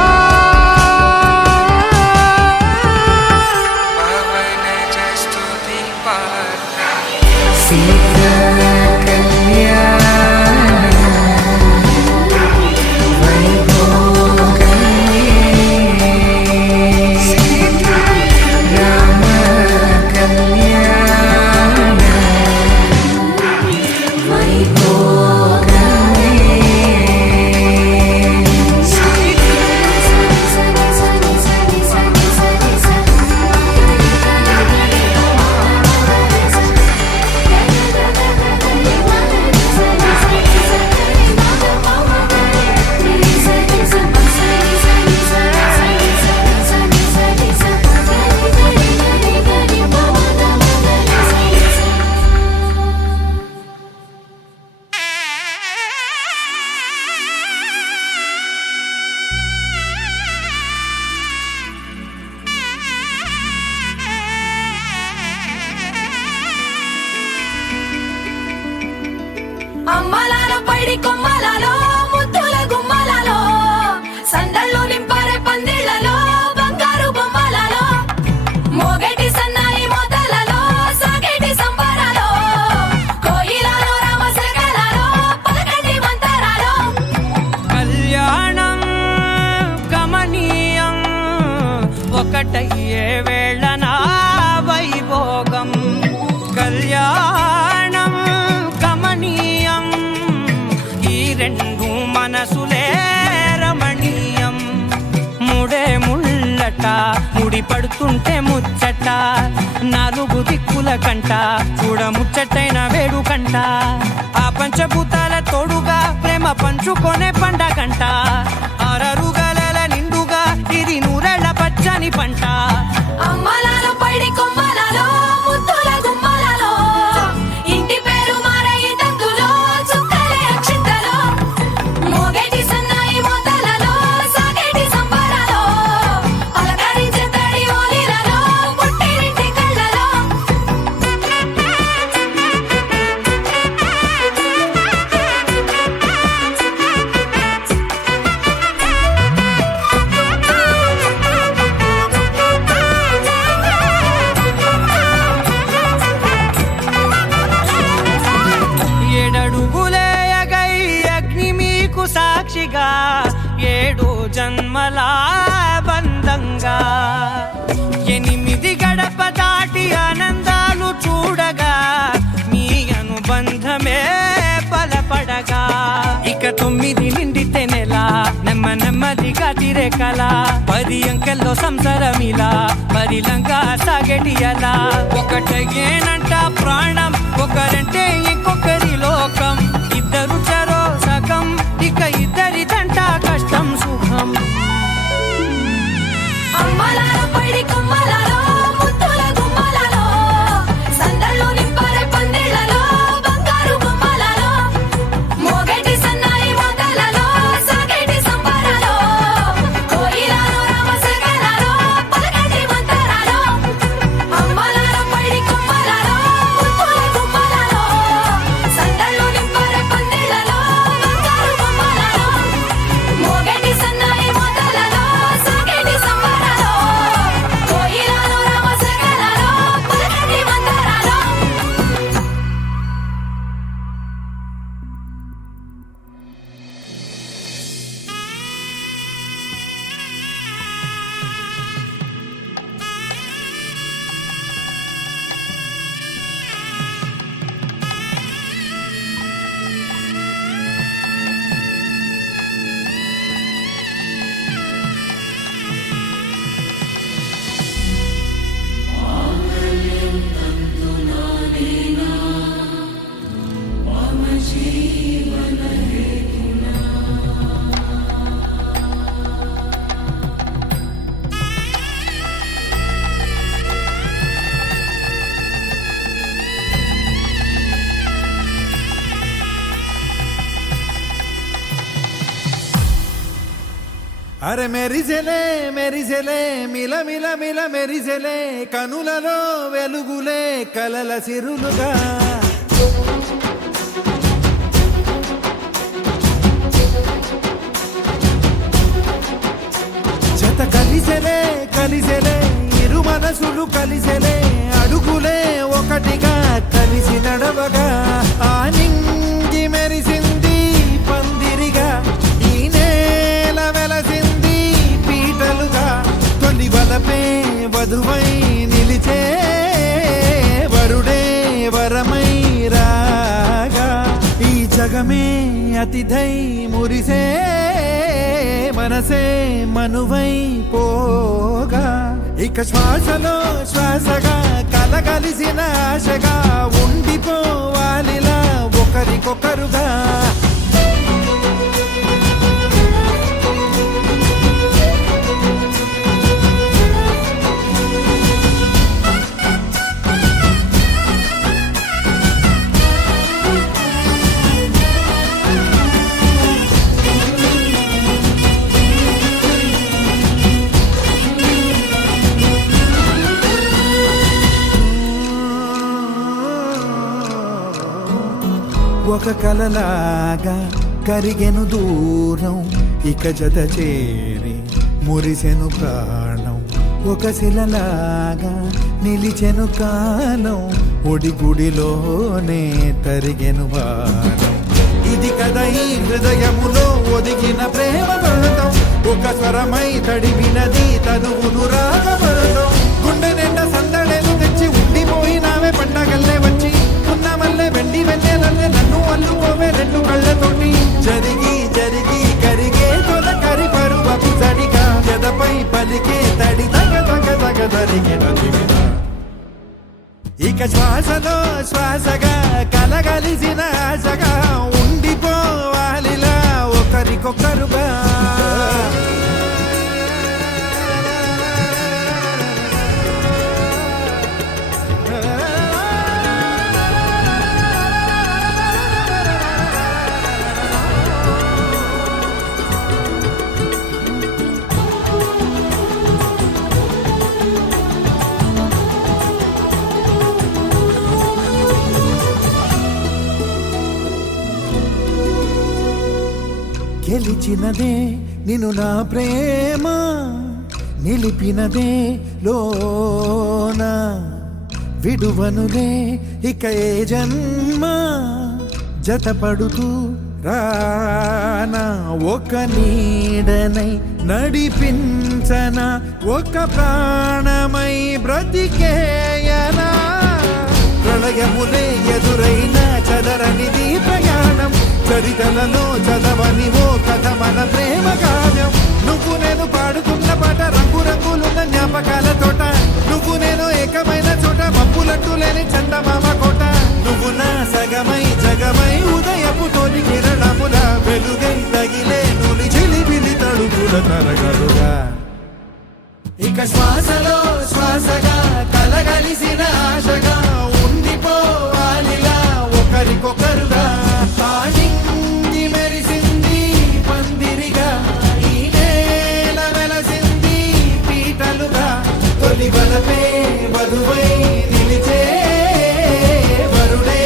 అమ్మలాల పైడి కొమ్మలలో ముద్దుల గుమ్మలలో సందళ్ళు నింపరే పందిళ్లలో బంగారు బొమ్మలలో మోగేటి సన్నాయి మోతలలో సాగేటి సంబరాలో కోయిలలో రామశకలలో పలకండి మంతరాలో కళ్యాణం గమనీయం ఒకటయ్యే వేళ నా వైభోగం కళ్యాణం గమనీయం ఈ రెండు మనసులే రమణీయం ముడే ముళ్ళట ముడి పడుతుంటే ముచ్చట నాలుగు దిక్కుల కంట చూడ ముచ్చటైన వేడుకంట ఆ పంచభూతాల తోడుగా ప్రేమ పంచుకొనే పండగంట ఆరరుగల నిండుగా ఇది నూరెళ్ళ పచ్చని పంట అమ్మలాల పైడి కొమ్మలలో ముద్దుల గుమ్మలలో ఇంటి పేరు మారయి తందులో చుక్కలే అక్షింతలో మోగేటి సన్నాయి మోతలలో సాగేటి సంబరాలో అలకరించే తడి ఓలిలలో పుట్టినింటి కళ్ళలో ప్రేమకు సాక్షిగా 7 జన్మల బంధంగా 8 గడప దాటి ఆనందాలు చూడగా మీ అనుబంధమే బలపడగా ఇక 9 నిండితే నెల నెమ్మదిగా తిరే కల 10 అంకెల్లో సంసారమిలా పరిలంగా సాగటియలా ఒకటేనంట ప్రాణం ఒకరంటే ఇంకొకరి లోకం ఇద్దరు చరో సగం ఇక ఇద్దరిదంట కష్టం సుఖం అమ్మలాలో పడి కొమ్మలాలో ముత్తుల గుమ్మలాలో సందళ్ళు నింపరే పందిళ్ళలో బంగారు గుమ్మలాలో మోగేటి సన్నాయి మోతలలో సాగేటి సంబరాలో కోయిలాలో రామసగనాలో పలకటి మంతరాలో అమ్మలాలో పడి కొమ్మలాలో ముత్తుల గుమ్మలాలో సందళ్ళు నింపరే పందిళ్ళలో బంగారు గుమ్మలాలో మోగేటి సన్నాయి మోతలలో సాగేటి సంబరాలో కోయిలాలో రామసగనాలో పలకటి మంతరాలో అరే మెరిసెలే మెరిసెలే మిల మిల మిల మెరిసెలే కనులలో వెలుగులే కలల సిరులుగా జత కలిసెలే కలిసెలే ఇరు మనసులు కలిసెలే అడుగులే ఒకటిగా కలిసి నడవగా ఆ నింగి మెరిసింది పందిరిగా ఈ నేల వెలసింది పీటలుగా తొలి వలపే వధువై నిలిచే వరుడే వరమై రాగా ఈ జగమే అతిథై మురిసే మనసే మనువై పోగా ఇక శ్వాసలో శ్వాసగా కలగలిసిన ఆశగా ఉండిపోవాలిలా ఒకరికొకరుగా ఒక కలలాగా కరిగెను దూరం ఇక జత చేరి మురిసెను ప్రాణం ఒక శిలలాగా నిలిచెను కాలం ఒడిగుడిలోనే తరిగెను వారం ఇది కదా ఈ హృదయములో ఒదిగిన ప్రేమ పర్వతం ఒక స్వరమై తడివినది తనువును రాగపడతాం గుండె నిండా సందడేలు తెచ్చి ఉండిపోయినావే పండగల్లే వచ్చి ఉన్న మల్లె వెండి వెన్నెలల్లే నన్ను అల్లుకోవే రెండు కళ్ళతోటి జరిగి జరిగి కరిగే తొల కరి పరువపు సడిగా జదపై పలికే తడి తగ తగ తగ తరిగిన దివిన ఇక శ్వాసలో శ్వాసగా కలగలిసిన ఆశగా ఉండిపోవాలిలా ఒకరికొకరుగా గెలిచినదే నిన్ను నా ప్రేమ నిలిపినదే లోన విడువనులే ఇక ఏ జన్మ జతపడుతూ రానా ఒక నీడనై నడిపించనా ఒక ప్రాణమై బ్రతికేయనా ప్రళయములే ఎదురైన చదరనిది ప్రయాణం చరితలలో చదవని ఓ కథ మన ప్రేమ కావ్యం నువ్వు నేను పాడుకున్న పాట రంగు రంగులున్న జ్ఞాపకాల తోట నువ్వు నేను ఏకమైన చోట మబ్బులట్టు లేని చందమామ కోట నువ్వు నా సగమై జగమై ఉదయపు తోటి కిరణముల వెలుగై తగిలే నులి చిలిబిలి తడుపుల తరగలుగా ఇక శ్వాసలో శ్వాసగా కలగలిసిన ఆశగా ఉండిపోవాలిలా ఒకరికొకరుగా పాడింది మెరిసింది పందిరిగా ఈ నేల వెలసింది పీటలుగా తొలి బలపే వధువై నిలిచే వరుడే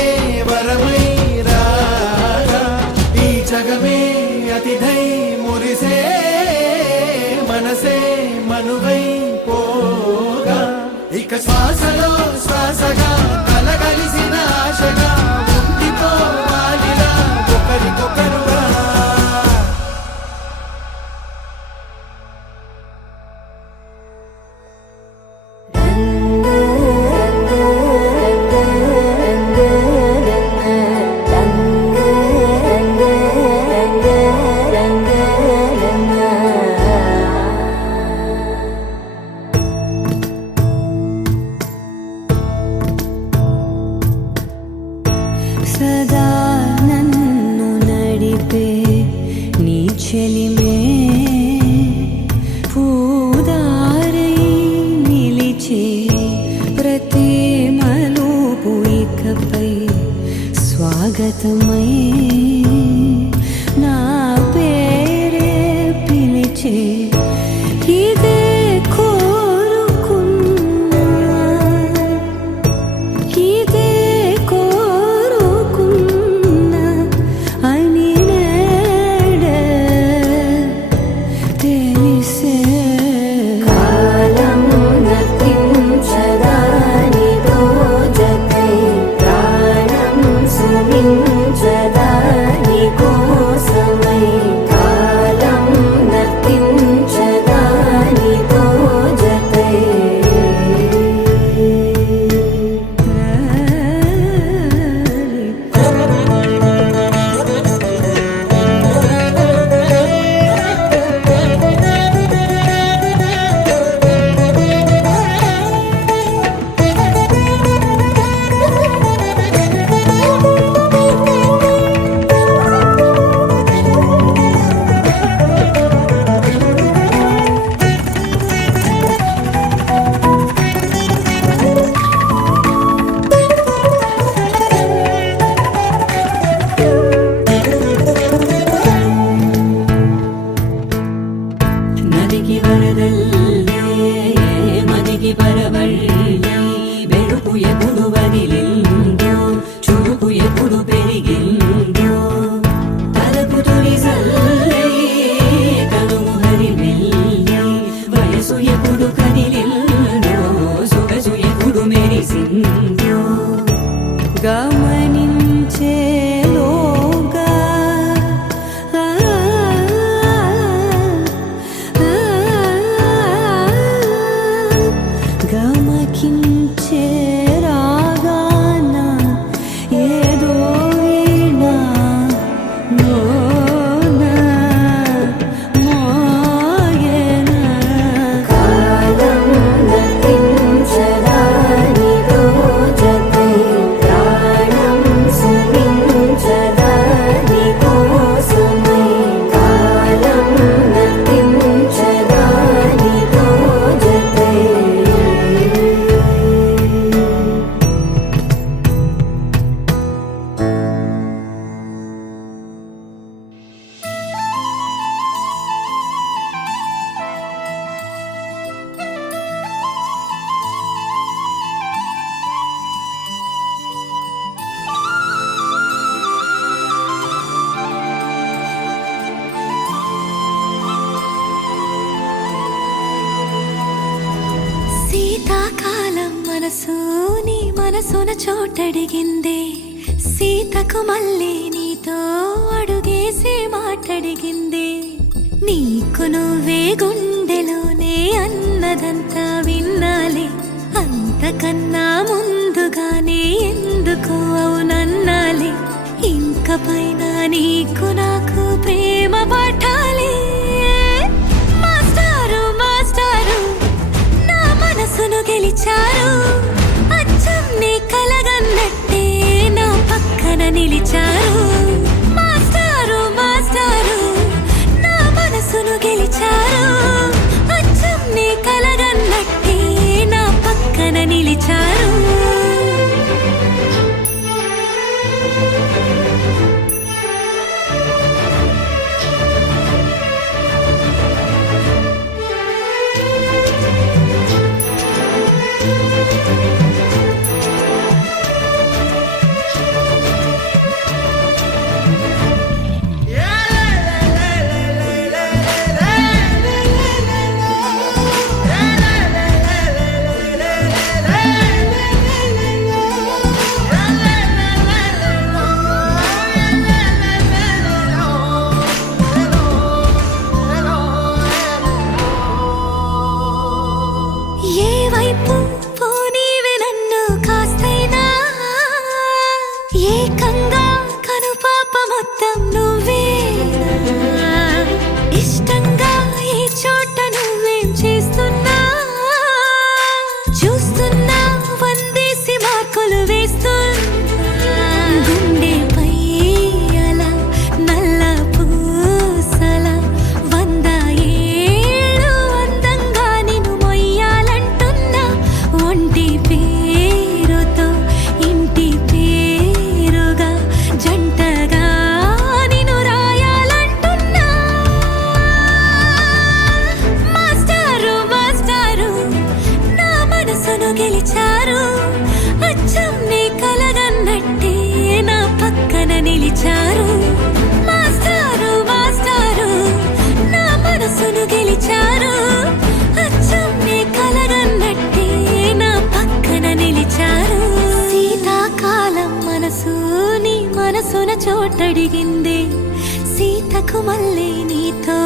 వరమై రాగా ఈ జగమే అతిథై మురిసే మనసే మనువై పోగా ఇక శ్వాసలో శ్వాసగా కలగలిసిన ఆశగా ఉండిపోవాలిలా ఒకరికొకరుగా సదా నన్ను నడిపే నీ చెలిమే పూదారై నిలిచే ప్రతి మలుపు ఇకపై స్వాగతమై నా పేరే పిలిచే ఇదే కోరుకున్నా ఇదే కోరుకున్నా అని నేడే తెలిసే కాలం నతించదానితో జతై ప్రాణం సుమించదాని కోసమై కాలం నతించదానితో జతై నదికి వరదల్లే మదికి పరవళ్ళే వెలుపు ఎప్పుడు వదిలిందో చురుకు ఎప్పుడు పెరిగిందో తలపు తొలి సల్లే కనుము హరిమెల్లే వయసు ఎప్పుడు కదిలిందో సొగసు ఎప్పుడు మెరిసిందో గమనించేలోగా గమకించే రాగాన ఏదో వీణా మోనా మోయేనా కాలం నతించదానితో జతై ప్రాణం సుమించదాని కోసమై కాలం నతించదానితో జతై శీతాకాలం మనసు నీ మనసున చోటడిగిందే సీతకు మళ్ళీ నీతో అడుగేసి మాట మాటడిగిందే నీకు నువ్వే గుండెలోనే అన్నదంతా విన్నాలే అంతకన్నా ముందుగానే ఎందుకు అవునన్నాలే ఇంక పైన నీకు నాకు ప్రేమ పాఠాలే మాస్టారు మాస్టారు నా మనసును గెలిచారు అచ్చం నీ కలగన్నట్టే నా పక్కన నిలిచారు మాస్టారు మాస్టారు నా మనసును గెలిచారు అచ్చం నీ కలగన్నట్టే నా పక్కన నిలిచారు ఏ వైపు పోనీవే నన్ను కాస్తైనా ఏకంగా కనుపాప మొత్తం నువ్వే ఇష్టంగా ఏ చోట నువ్వేం చేస్తున్నా చూస్తున్నా వందేసి మార్కులు వేస్తున్నా గుండెపై అలా నల్ల పూసల 100 ఏళ్ళు అందంగా నిన్ను మొయ్యాలంటున్నా ఒంటి పేరుతో ఇంటి పేరుగా జంటగా నిన్ను రాయాలంటున్నా మాస్టారు మాస్టారు నా మనసును గెలిచారు అచ్చం నీ కలగన్నట్టే నా పక్కన నిలిచారు మాస్టారు మాస్టారు నా మనసును గెలిచారు అచ్చం నీ కలగన్నట్టే నా పక్కన నిలిచారు శీతాకాలం మనసు నీ మనసున చోటడిగిందే సీతకు మళ్ళీ నీతో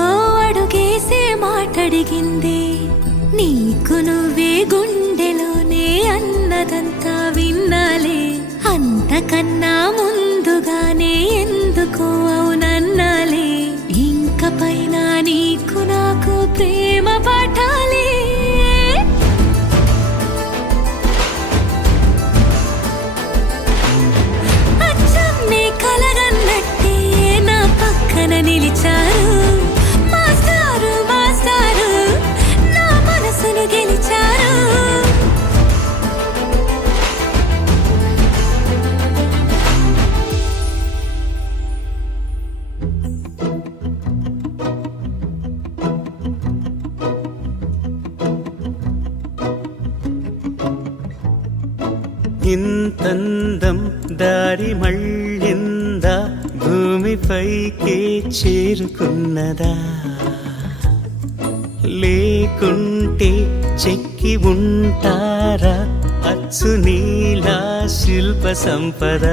అడుగేసే మాటడిగిందే నీకు నువ్వే గుండెలోనే అన్నదంతా విన్నాలే అంతకన్నా ముందుగానే ఎందుకు అవునన్నాలే ఇంక పైన నీకు నాకు ప్రేమ పాఠాలే అచ్చం నీ కలగన్నట్టే నా పక్కన నిలిచారు మాస్టారు మాస్టారు నా మనసును గెలిచారు ఇంతందం దారి మళ్ళిందా భూమిపైకే చేరుకున్నదా లేకుంటే చెక్కి ఉంటారా అచ్చు నీలా శిల్ప సంపద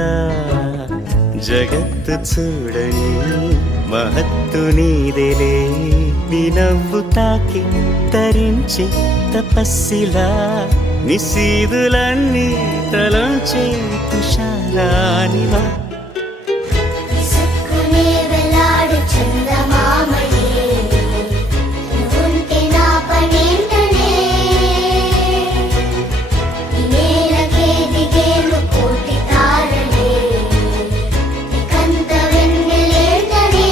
జగత్తు చూడని మహత్తు నీదేలే నీ నవ్వు తాకి తరించి తపస్సిలా నిశీదులన్నీ తలంచే తుషారానివా విసుక్కునే వెలాడు చందమామయే నువ్వుంటే నా పనేంటనే ఈ నేలకే దిగేను కోటి తారలే నీకంత వెన్నెలేంటనే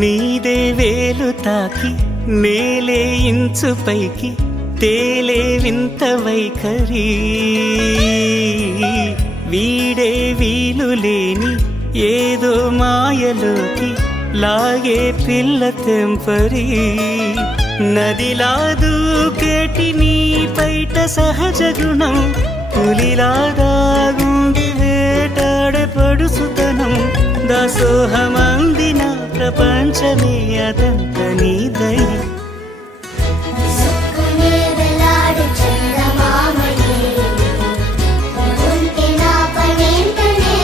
నీదే వేలు తాకి నేలే ఇంచు పైకి తేలే వింత వైఖరి వీడే వీలు లేని ఏదో మాయలోకి లాగే పిల్ల తెంపరి నదిలా దూకేటి నీ పైట సహజ గుణం పులిలా దాసోహమందిన ప్రపంచమే అదంత నీదై సుక్కునే వెలాడు చందమామయే ఉంటే నా పనేంటనే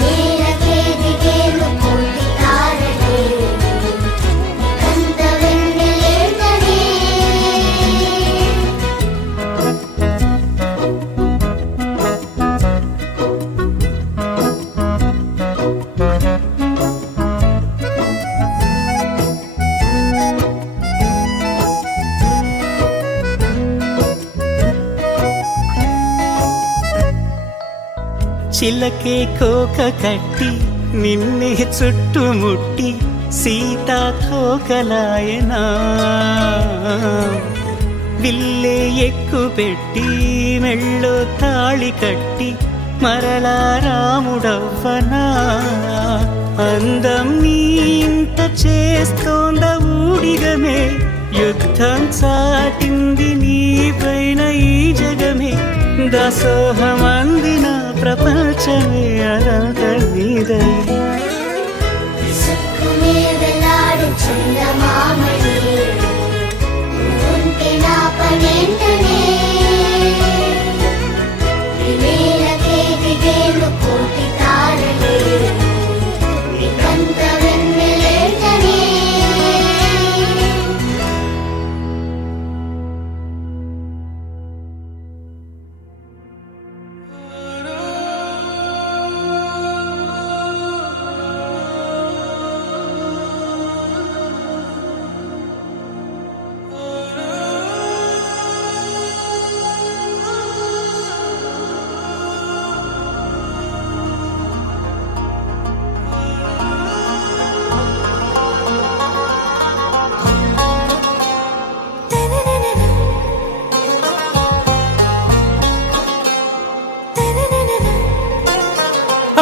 నేలకే దిగేను కోటి తారలే కంత వెన్నెలేంటనే చిలకే కోక కట్టి నిన్నే చుట్టుముట్టి సీతాకోకలాయనా విల్లే ఎక్కు పెట్టి మెళ్ళో తాళి కట్టి మరలా రాముడవ్వనా అందం నీ ఇంత చేస్తోంద ఊడిగమే యుద్ధం చాటింది నీ పైన ఈ జగమే దాసోహమందిన ప్రపంచమే అనంత నీదై సుక్కునే వెలాడు చందమామయే ఉంటే నా పనేంటనే నేలకే దిగేను కోటి తారలే కంత వెన్నెలేంటనే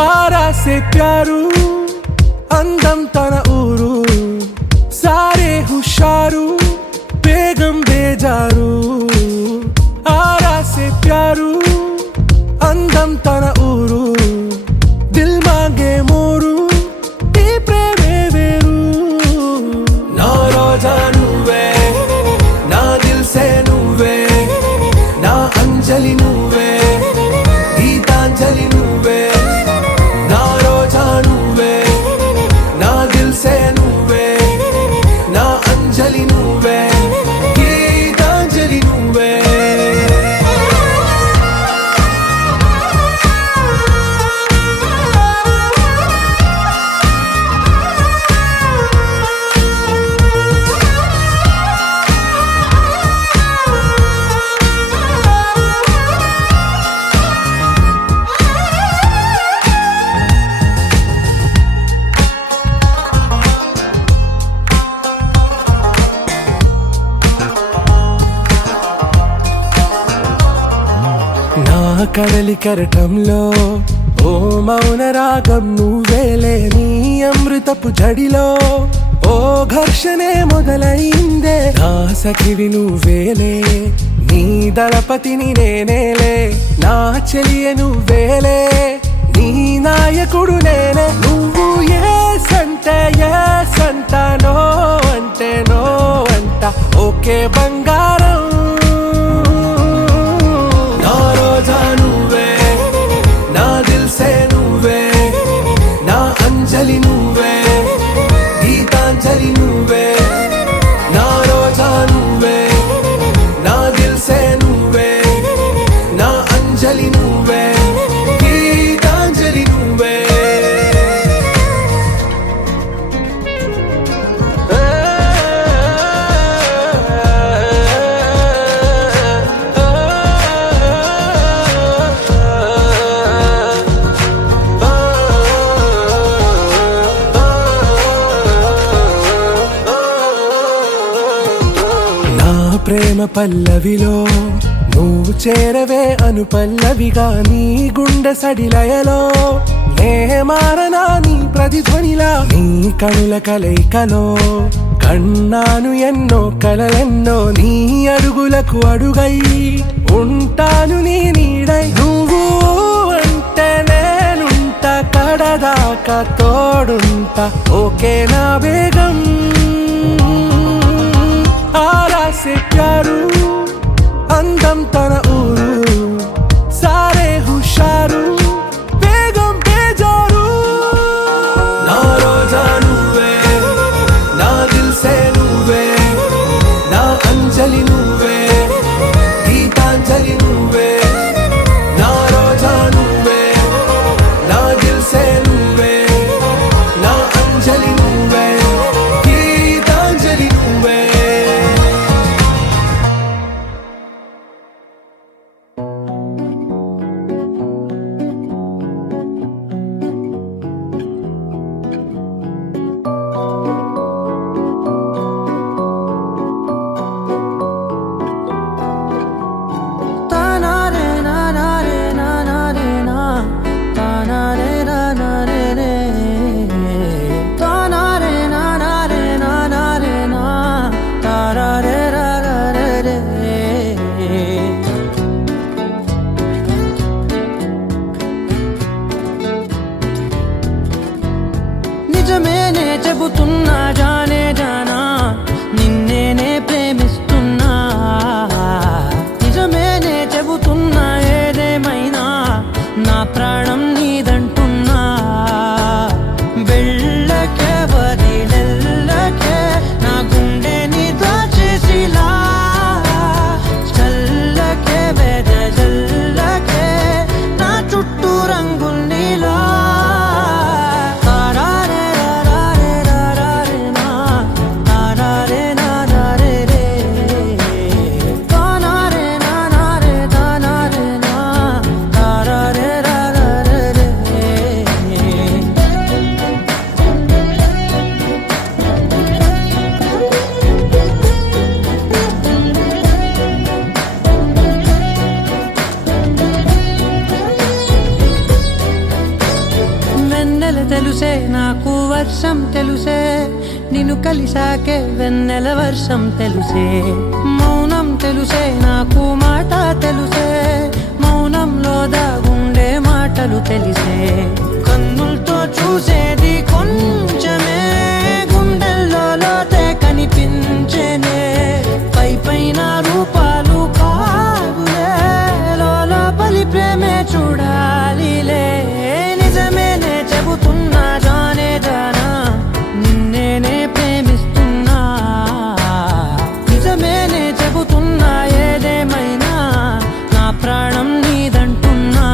ఆరాసే ప్యారు అందం తన ఊరు సారే హుషారు బేగం బేజారు ఆరాసే ప్యారు అందం తన ఊరు దిల్ మాంగే మోరు ఈ ప్రేమే వేరు నా రోజా నువ్వే నా దిల్ సే నువ్వే నా అంజలి నువ్వే గీతాంజలి నువ్వే నా రోజా నువ్వే నా దిల్ సే నువ్వే నా అంజలి నువ్వే గీతాంజలి నువ్వే నా కడలి కరటంలో ఓ మౌన రాగం నువ్వేలే నీ అమృతపు జడిలో ఓ ఘర్షణే మొదలైందే నా సఖివి నువ్వేలే నీ దళపతిని నేనేలే నా చెలియ నువ్వేలే నీ నాయకుడు నేనే నువ్వు ఏ సంట నో అంటే నో అంట ఓకే బంగారం నా రోజా నువ్వే నా దిల్ సే నువ్వే నా అంజలి నువ్వే గీతాంజలి నువ్వే నా రోజా నువ్వే నా దిల్ సే నువ్వే నా అంజలి నువ్వే గీతాంజలి నువ్వే ప్రేమ పల్లవిలో నువ్వు చేరవే అను పల్లవిగా నీ గుండె సడిలయలో నే మారనా నీ ప్రతిధ్వనిలా నీ కనుల కలయికలో కన్నాను ఎన్నో కలలెన్నో నీ అడుగులకు అడుగై ఉంటాను నీ నీడై నువ్వు అంటే నేను తోడుంటా ఓకే నా బేగం ఆరా సే ప్యారు అందం తన ఊరు సారే హుషారు బేగం బేజారు నా రోజా నువ్వే నా దిల్ సే నువ్వే నా అంజలి నువ్వే గీతాంజలి నువ్వే నా రోజా నువ్వే నా దిల్ సే నువ్వే నా అంజలి నువ్వే గీతాంజలి నువ్వే నిజమేనే చెబుతున్నా జానే జానా నిన్నేనే ప్రేమిస్తున్నా నిజమేనే చెబుతున్నా ఏదేమైనా నా ప్రాణం నీదంటున్నా వెళ్ళకే వదిలెల్లకే నా గుండెని దాచేసిలా చల్లకే వెదజల్లకే నా చుట్టూ రంగుల్నిలా వెన్నెల తెలుసే నాకు వర్షం తెలుసే నిన్ను కలిసాకే వెన్నెల వర్షం తెలుసే మౌనం తెలుసే నాకు మాట తెలుసే మౌనంలో దాగుండే మాటలు తెలిసే కన్నులతో చూసేది కొంచెమే గుండెల్లో లోతే కనిపించేనే పై పైన రూపాలు కాదులే లోపలి ప్రేమే చూడాలిలే నిజమేనే చెబుతున్నా జానే జానా నిన్నేనే ప్రేమిస్తున్నా నిజమేనే చెబుతున్నా ఏదేమైనా నా ప్రాణం నీదంటున్నా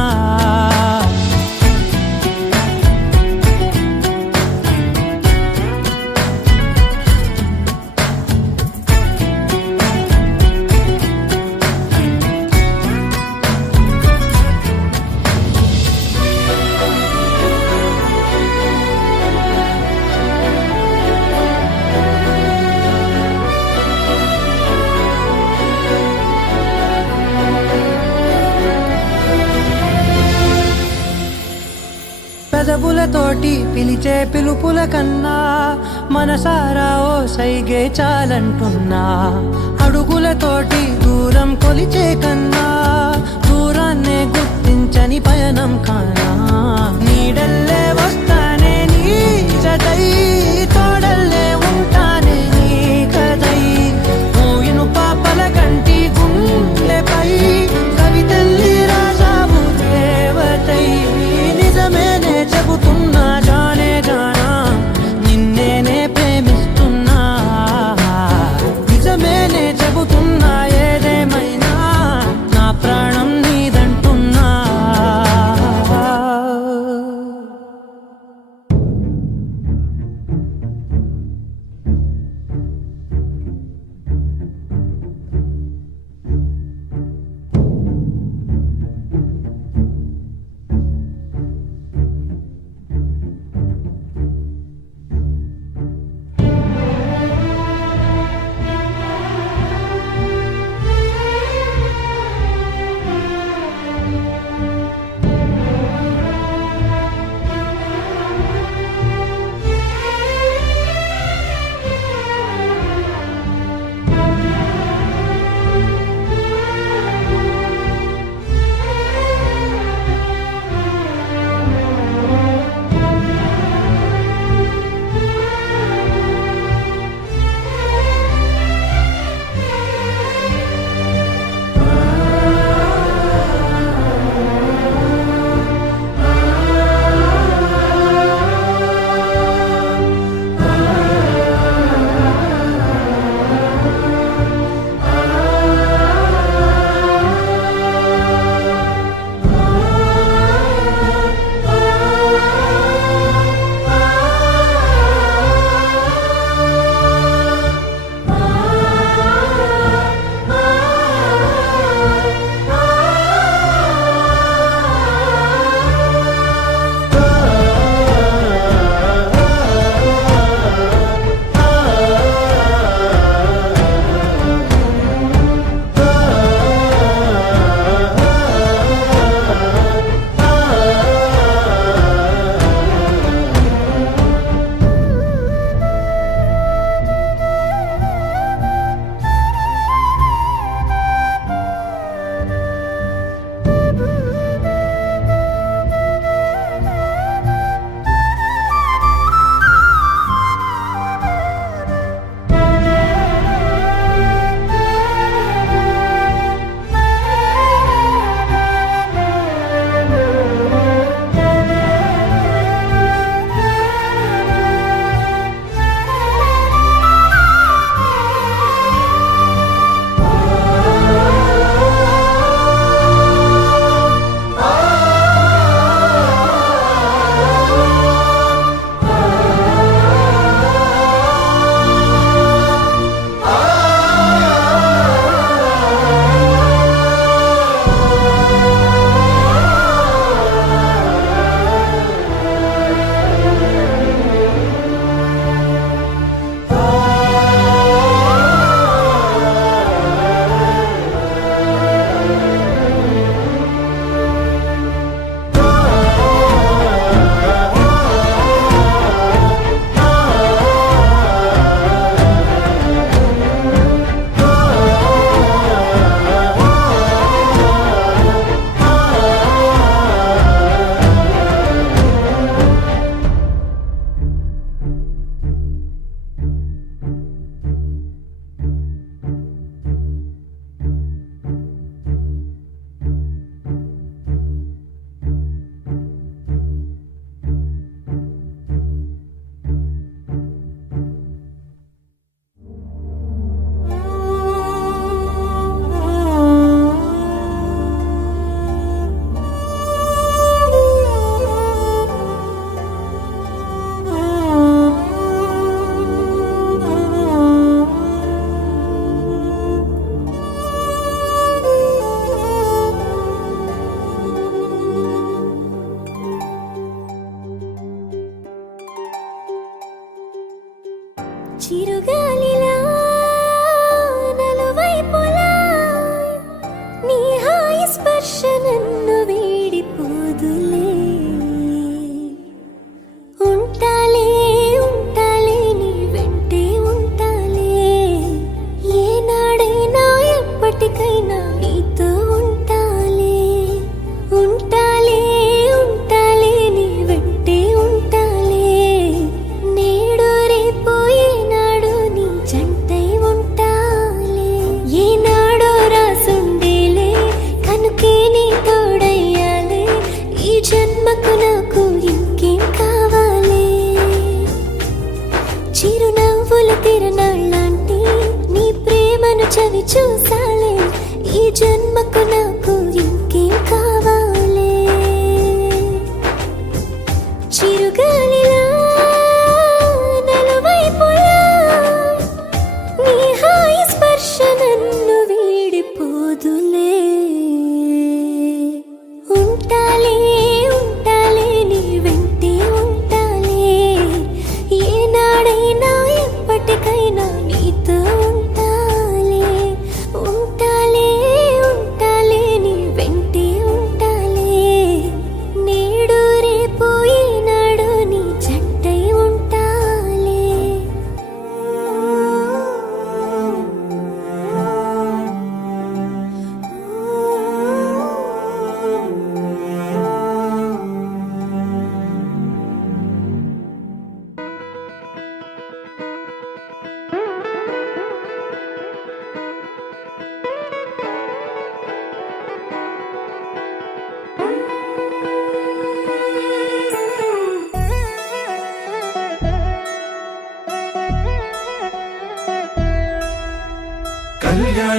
పెదవులతోటి పిలిచే పిలుపుల కన్నా మనసారా ఓ సైగే చాలంటున్నా అడుగులతోటి దూరం కొలిచే కన్నా దూరాన్నే గుర్తించని పయనం కానా నీడల్లే వస్తానే నీ జతై తోడల్లే ఉంటానే నీ కదై మూయిను పాపల కంటి గుండెపై కవితల్లి రాజావు దేవతై నిజమేనే చెబుతున్నా జానే జానా నిన్నేనే ప్రేమిస్తున్నా నిజమేనే చెబుతున్నా ఏదేమైనా నా ప్రాణం నీదంటున్నా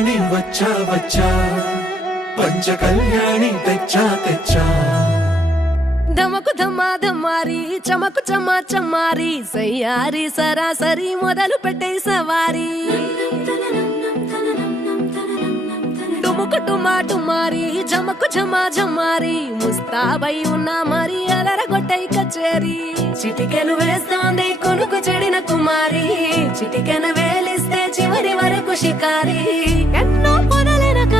కళ్యాణి వచ్చా వచ్చా పంచ కళ్యాణి తెచ్చా తెచ్చా ధమకు ధమా ధమారి చమకు చమా చమారి సయ్యారి సరాసరి మొదలు పెట్టే సవారి డుముకు టుమా టుమారి చమకు ఝమా ఝమారి ముస్తాబై ఉన్నా మరి అదరగొట్టై కచేరి చిటికెను వేస్తోంది కొనుకు చెడిన కుమారి చిటికెను వేలిస్తే చివరి వరకు షికారి ఎన్నో పొదలెనక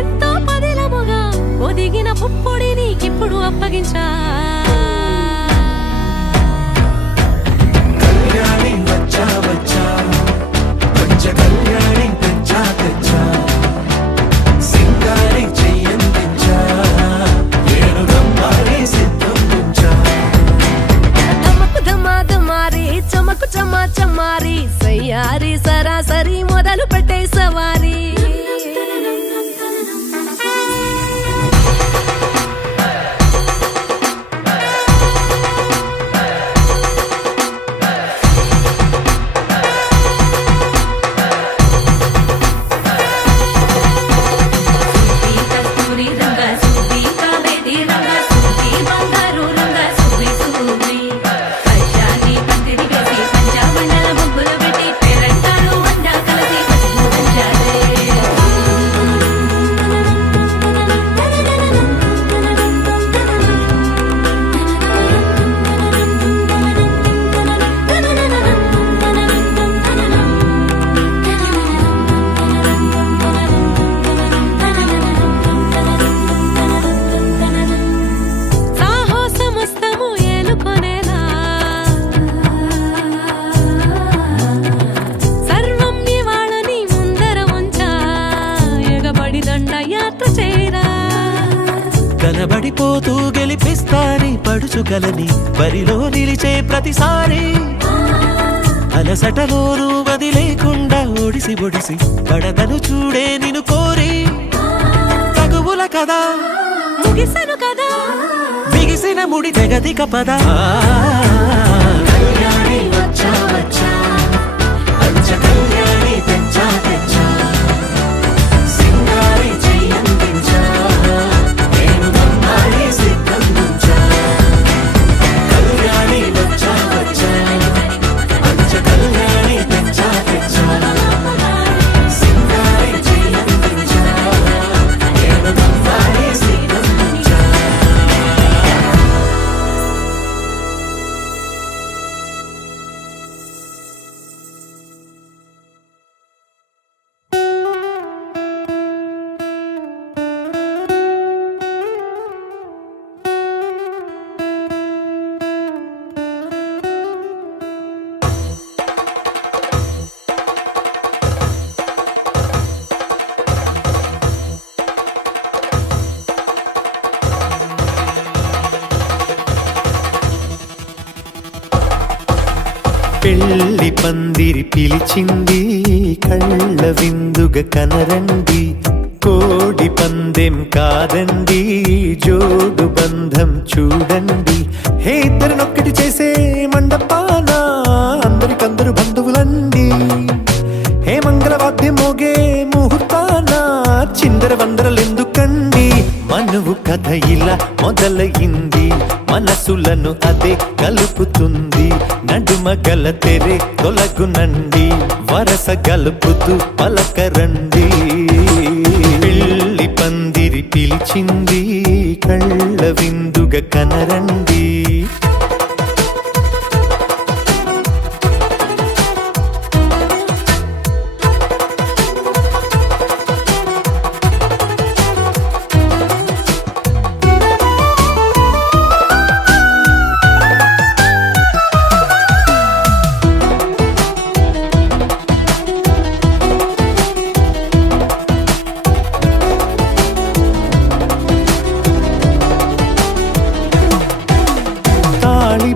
ఎంతో పదిలముగా ఒదిగిన పుప్పొడి నీకిప్పుడు అప్పగించా కళ్యాణి వచ్చా వచ్చా పంచ కళ్యాణి తెచ్చా తెచ్చా సింగారి చెయ్యందించా ఏడు రంగారి సిద్ధందించా ధమకు ధమా ధమారి చమకు చమా చమారి సయ్యారి సరాసరి మొదలు పెట్టే సవారి కస్తూరి రంగ సుబ్బి కావేరి రంగ సుబ్బి బంగారు రంగ సుబ్బి సుబ్బి పంచాని పందిరి వేసి పంచామండల ముగ్గులు పెట్టి పేరంటారు వండ కలిసి పసుపు పంచాలే సాహసమస్తము ఏలుకొనేలా సర్వం ఇవాళని ముందర ఉంచా ఎగబడి దండయాత్ర చేయరా కనబడిపోతూ గెలిపిస్తాని పడుచుకలని బరిలో నిలిచే ప్రతిసారి అలసటలోనూ వదిలేకుండా ఒడిసి ఒడిసి పడదను చూడే నిన్ను కోరి తగువుల కదా ముగిసను కదా బిగిసిన ముడి తెగదిక పద కళ్యాణి వచ్చా వచ్చా పంచ కళ్యాణి తెచ్చా తెచ్చా సింగారి చెయ్యందించా నేను బంగారి సిద్ధందించా కళ్యాణి వచ్చా వచ్చా పంచ కళ్యాణి తెచ్చా తెచ్చా సింగారి చెయ్యందించా నేను బంగారి సిద్ధందించా పెళ్లి పందిరి పిలిచింది కళ్ళ విందుగా కనరండి కోడి పందెం కాదండి జోడు బంధం చూడండి హే ఇద్దరినొక్కటి చేసే మండపాన అందరికందరు బంధువులండి హే మంగళవాద్యం మోగే ముహూర్తాన చిందర వందరలెందుకండి మనువు కథ ఇలా మొదలయింది మనసులను అదే కలుపుతుంది నడుమ గల తెరే తొలగునండి వరస గలుపుతూ పలకరండి పెళ్లి పందిరి పిలిచింది కళ్ళ విందుగా కనరండి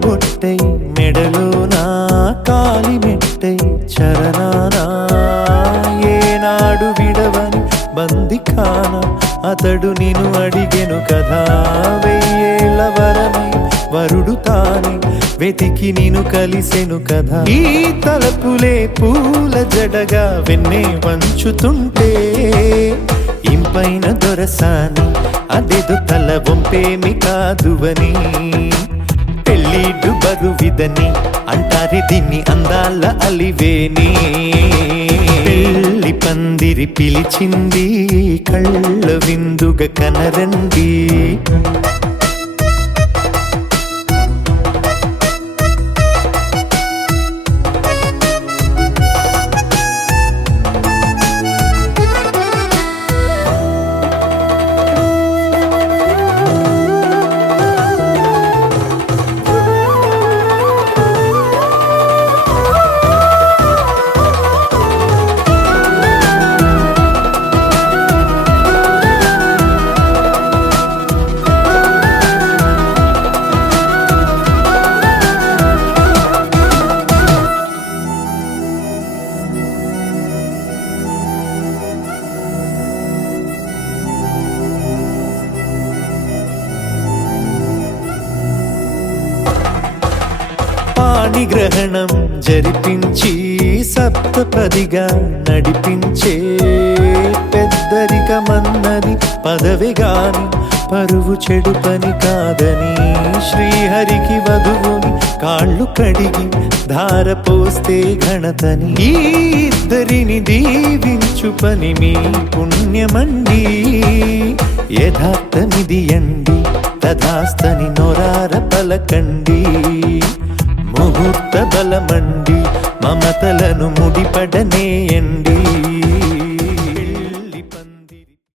బొట్టై మెడలోనా కాలి మెట్టై చరణానా ఏనాడు విడవని బందిఖాన అతడు నిన్ను అడిగెను కదా వెయ్యేళ్ళ వరమై వరుడు తానే వెతికి నిన్ను కలిసెను కదా ఈ తలపులే పూల జడగా వెన్నే వంచుతుంటే ఇంపైన దొరసాని అదేదో తల వంపేమి కాదువని పెళ్ళిడు బరువిదని అంటారే దీన్ని అందాల అలివేని పెళ్ళి పందిరి పిలిచింది కళ్ళ విందుగా కనరండి పాణిగ్రహణం జరిపించి సప్తపదిగా నడిపించే పెద్దరికమన్నది పదవి గాని పరువు చెడు పని కాదని శ్రీహరికి వధువుని కాళ్ళు కడిగి ధార పోస్తే ఘనతని ఈ ఇద్దరిని దీవించు పని మీ పుణ్యమండి యథార్థమిది అండి తథాస్తని నొరార పలకండి ముహూర్త బలమండి మమతలను ముడిపడనేయండి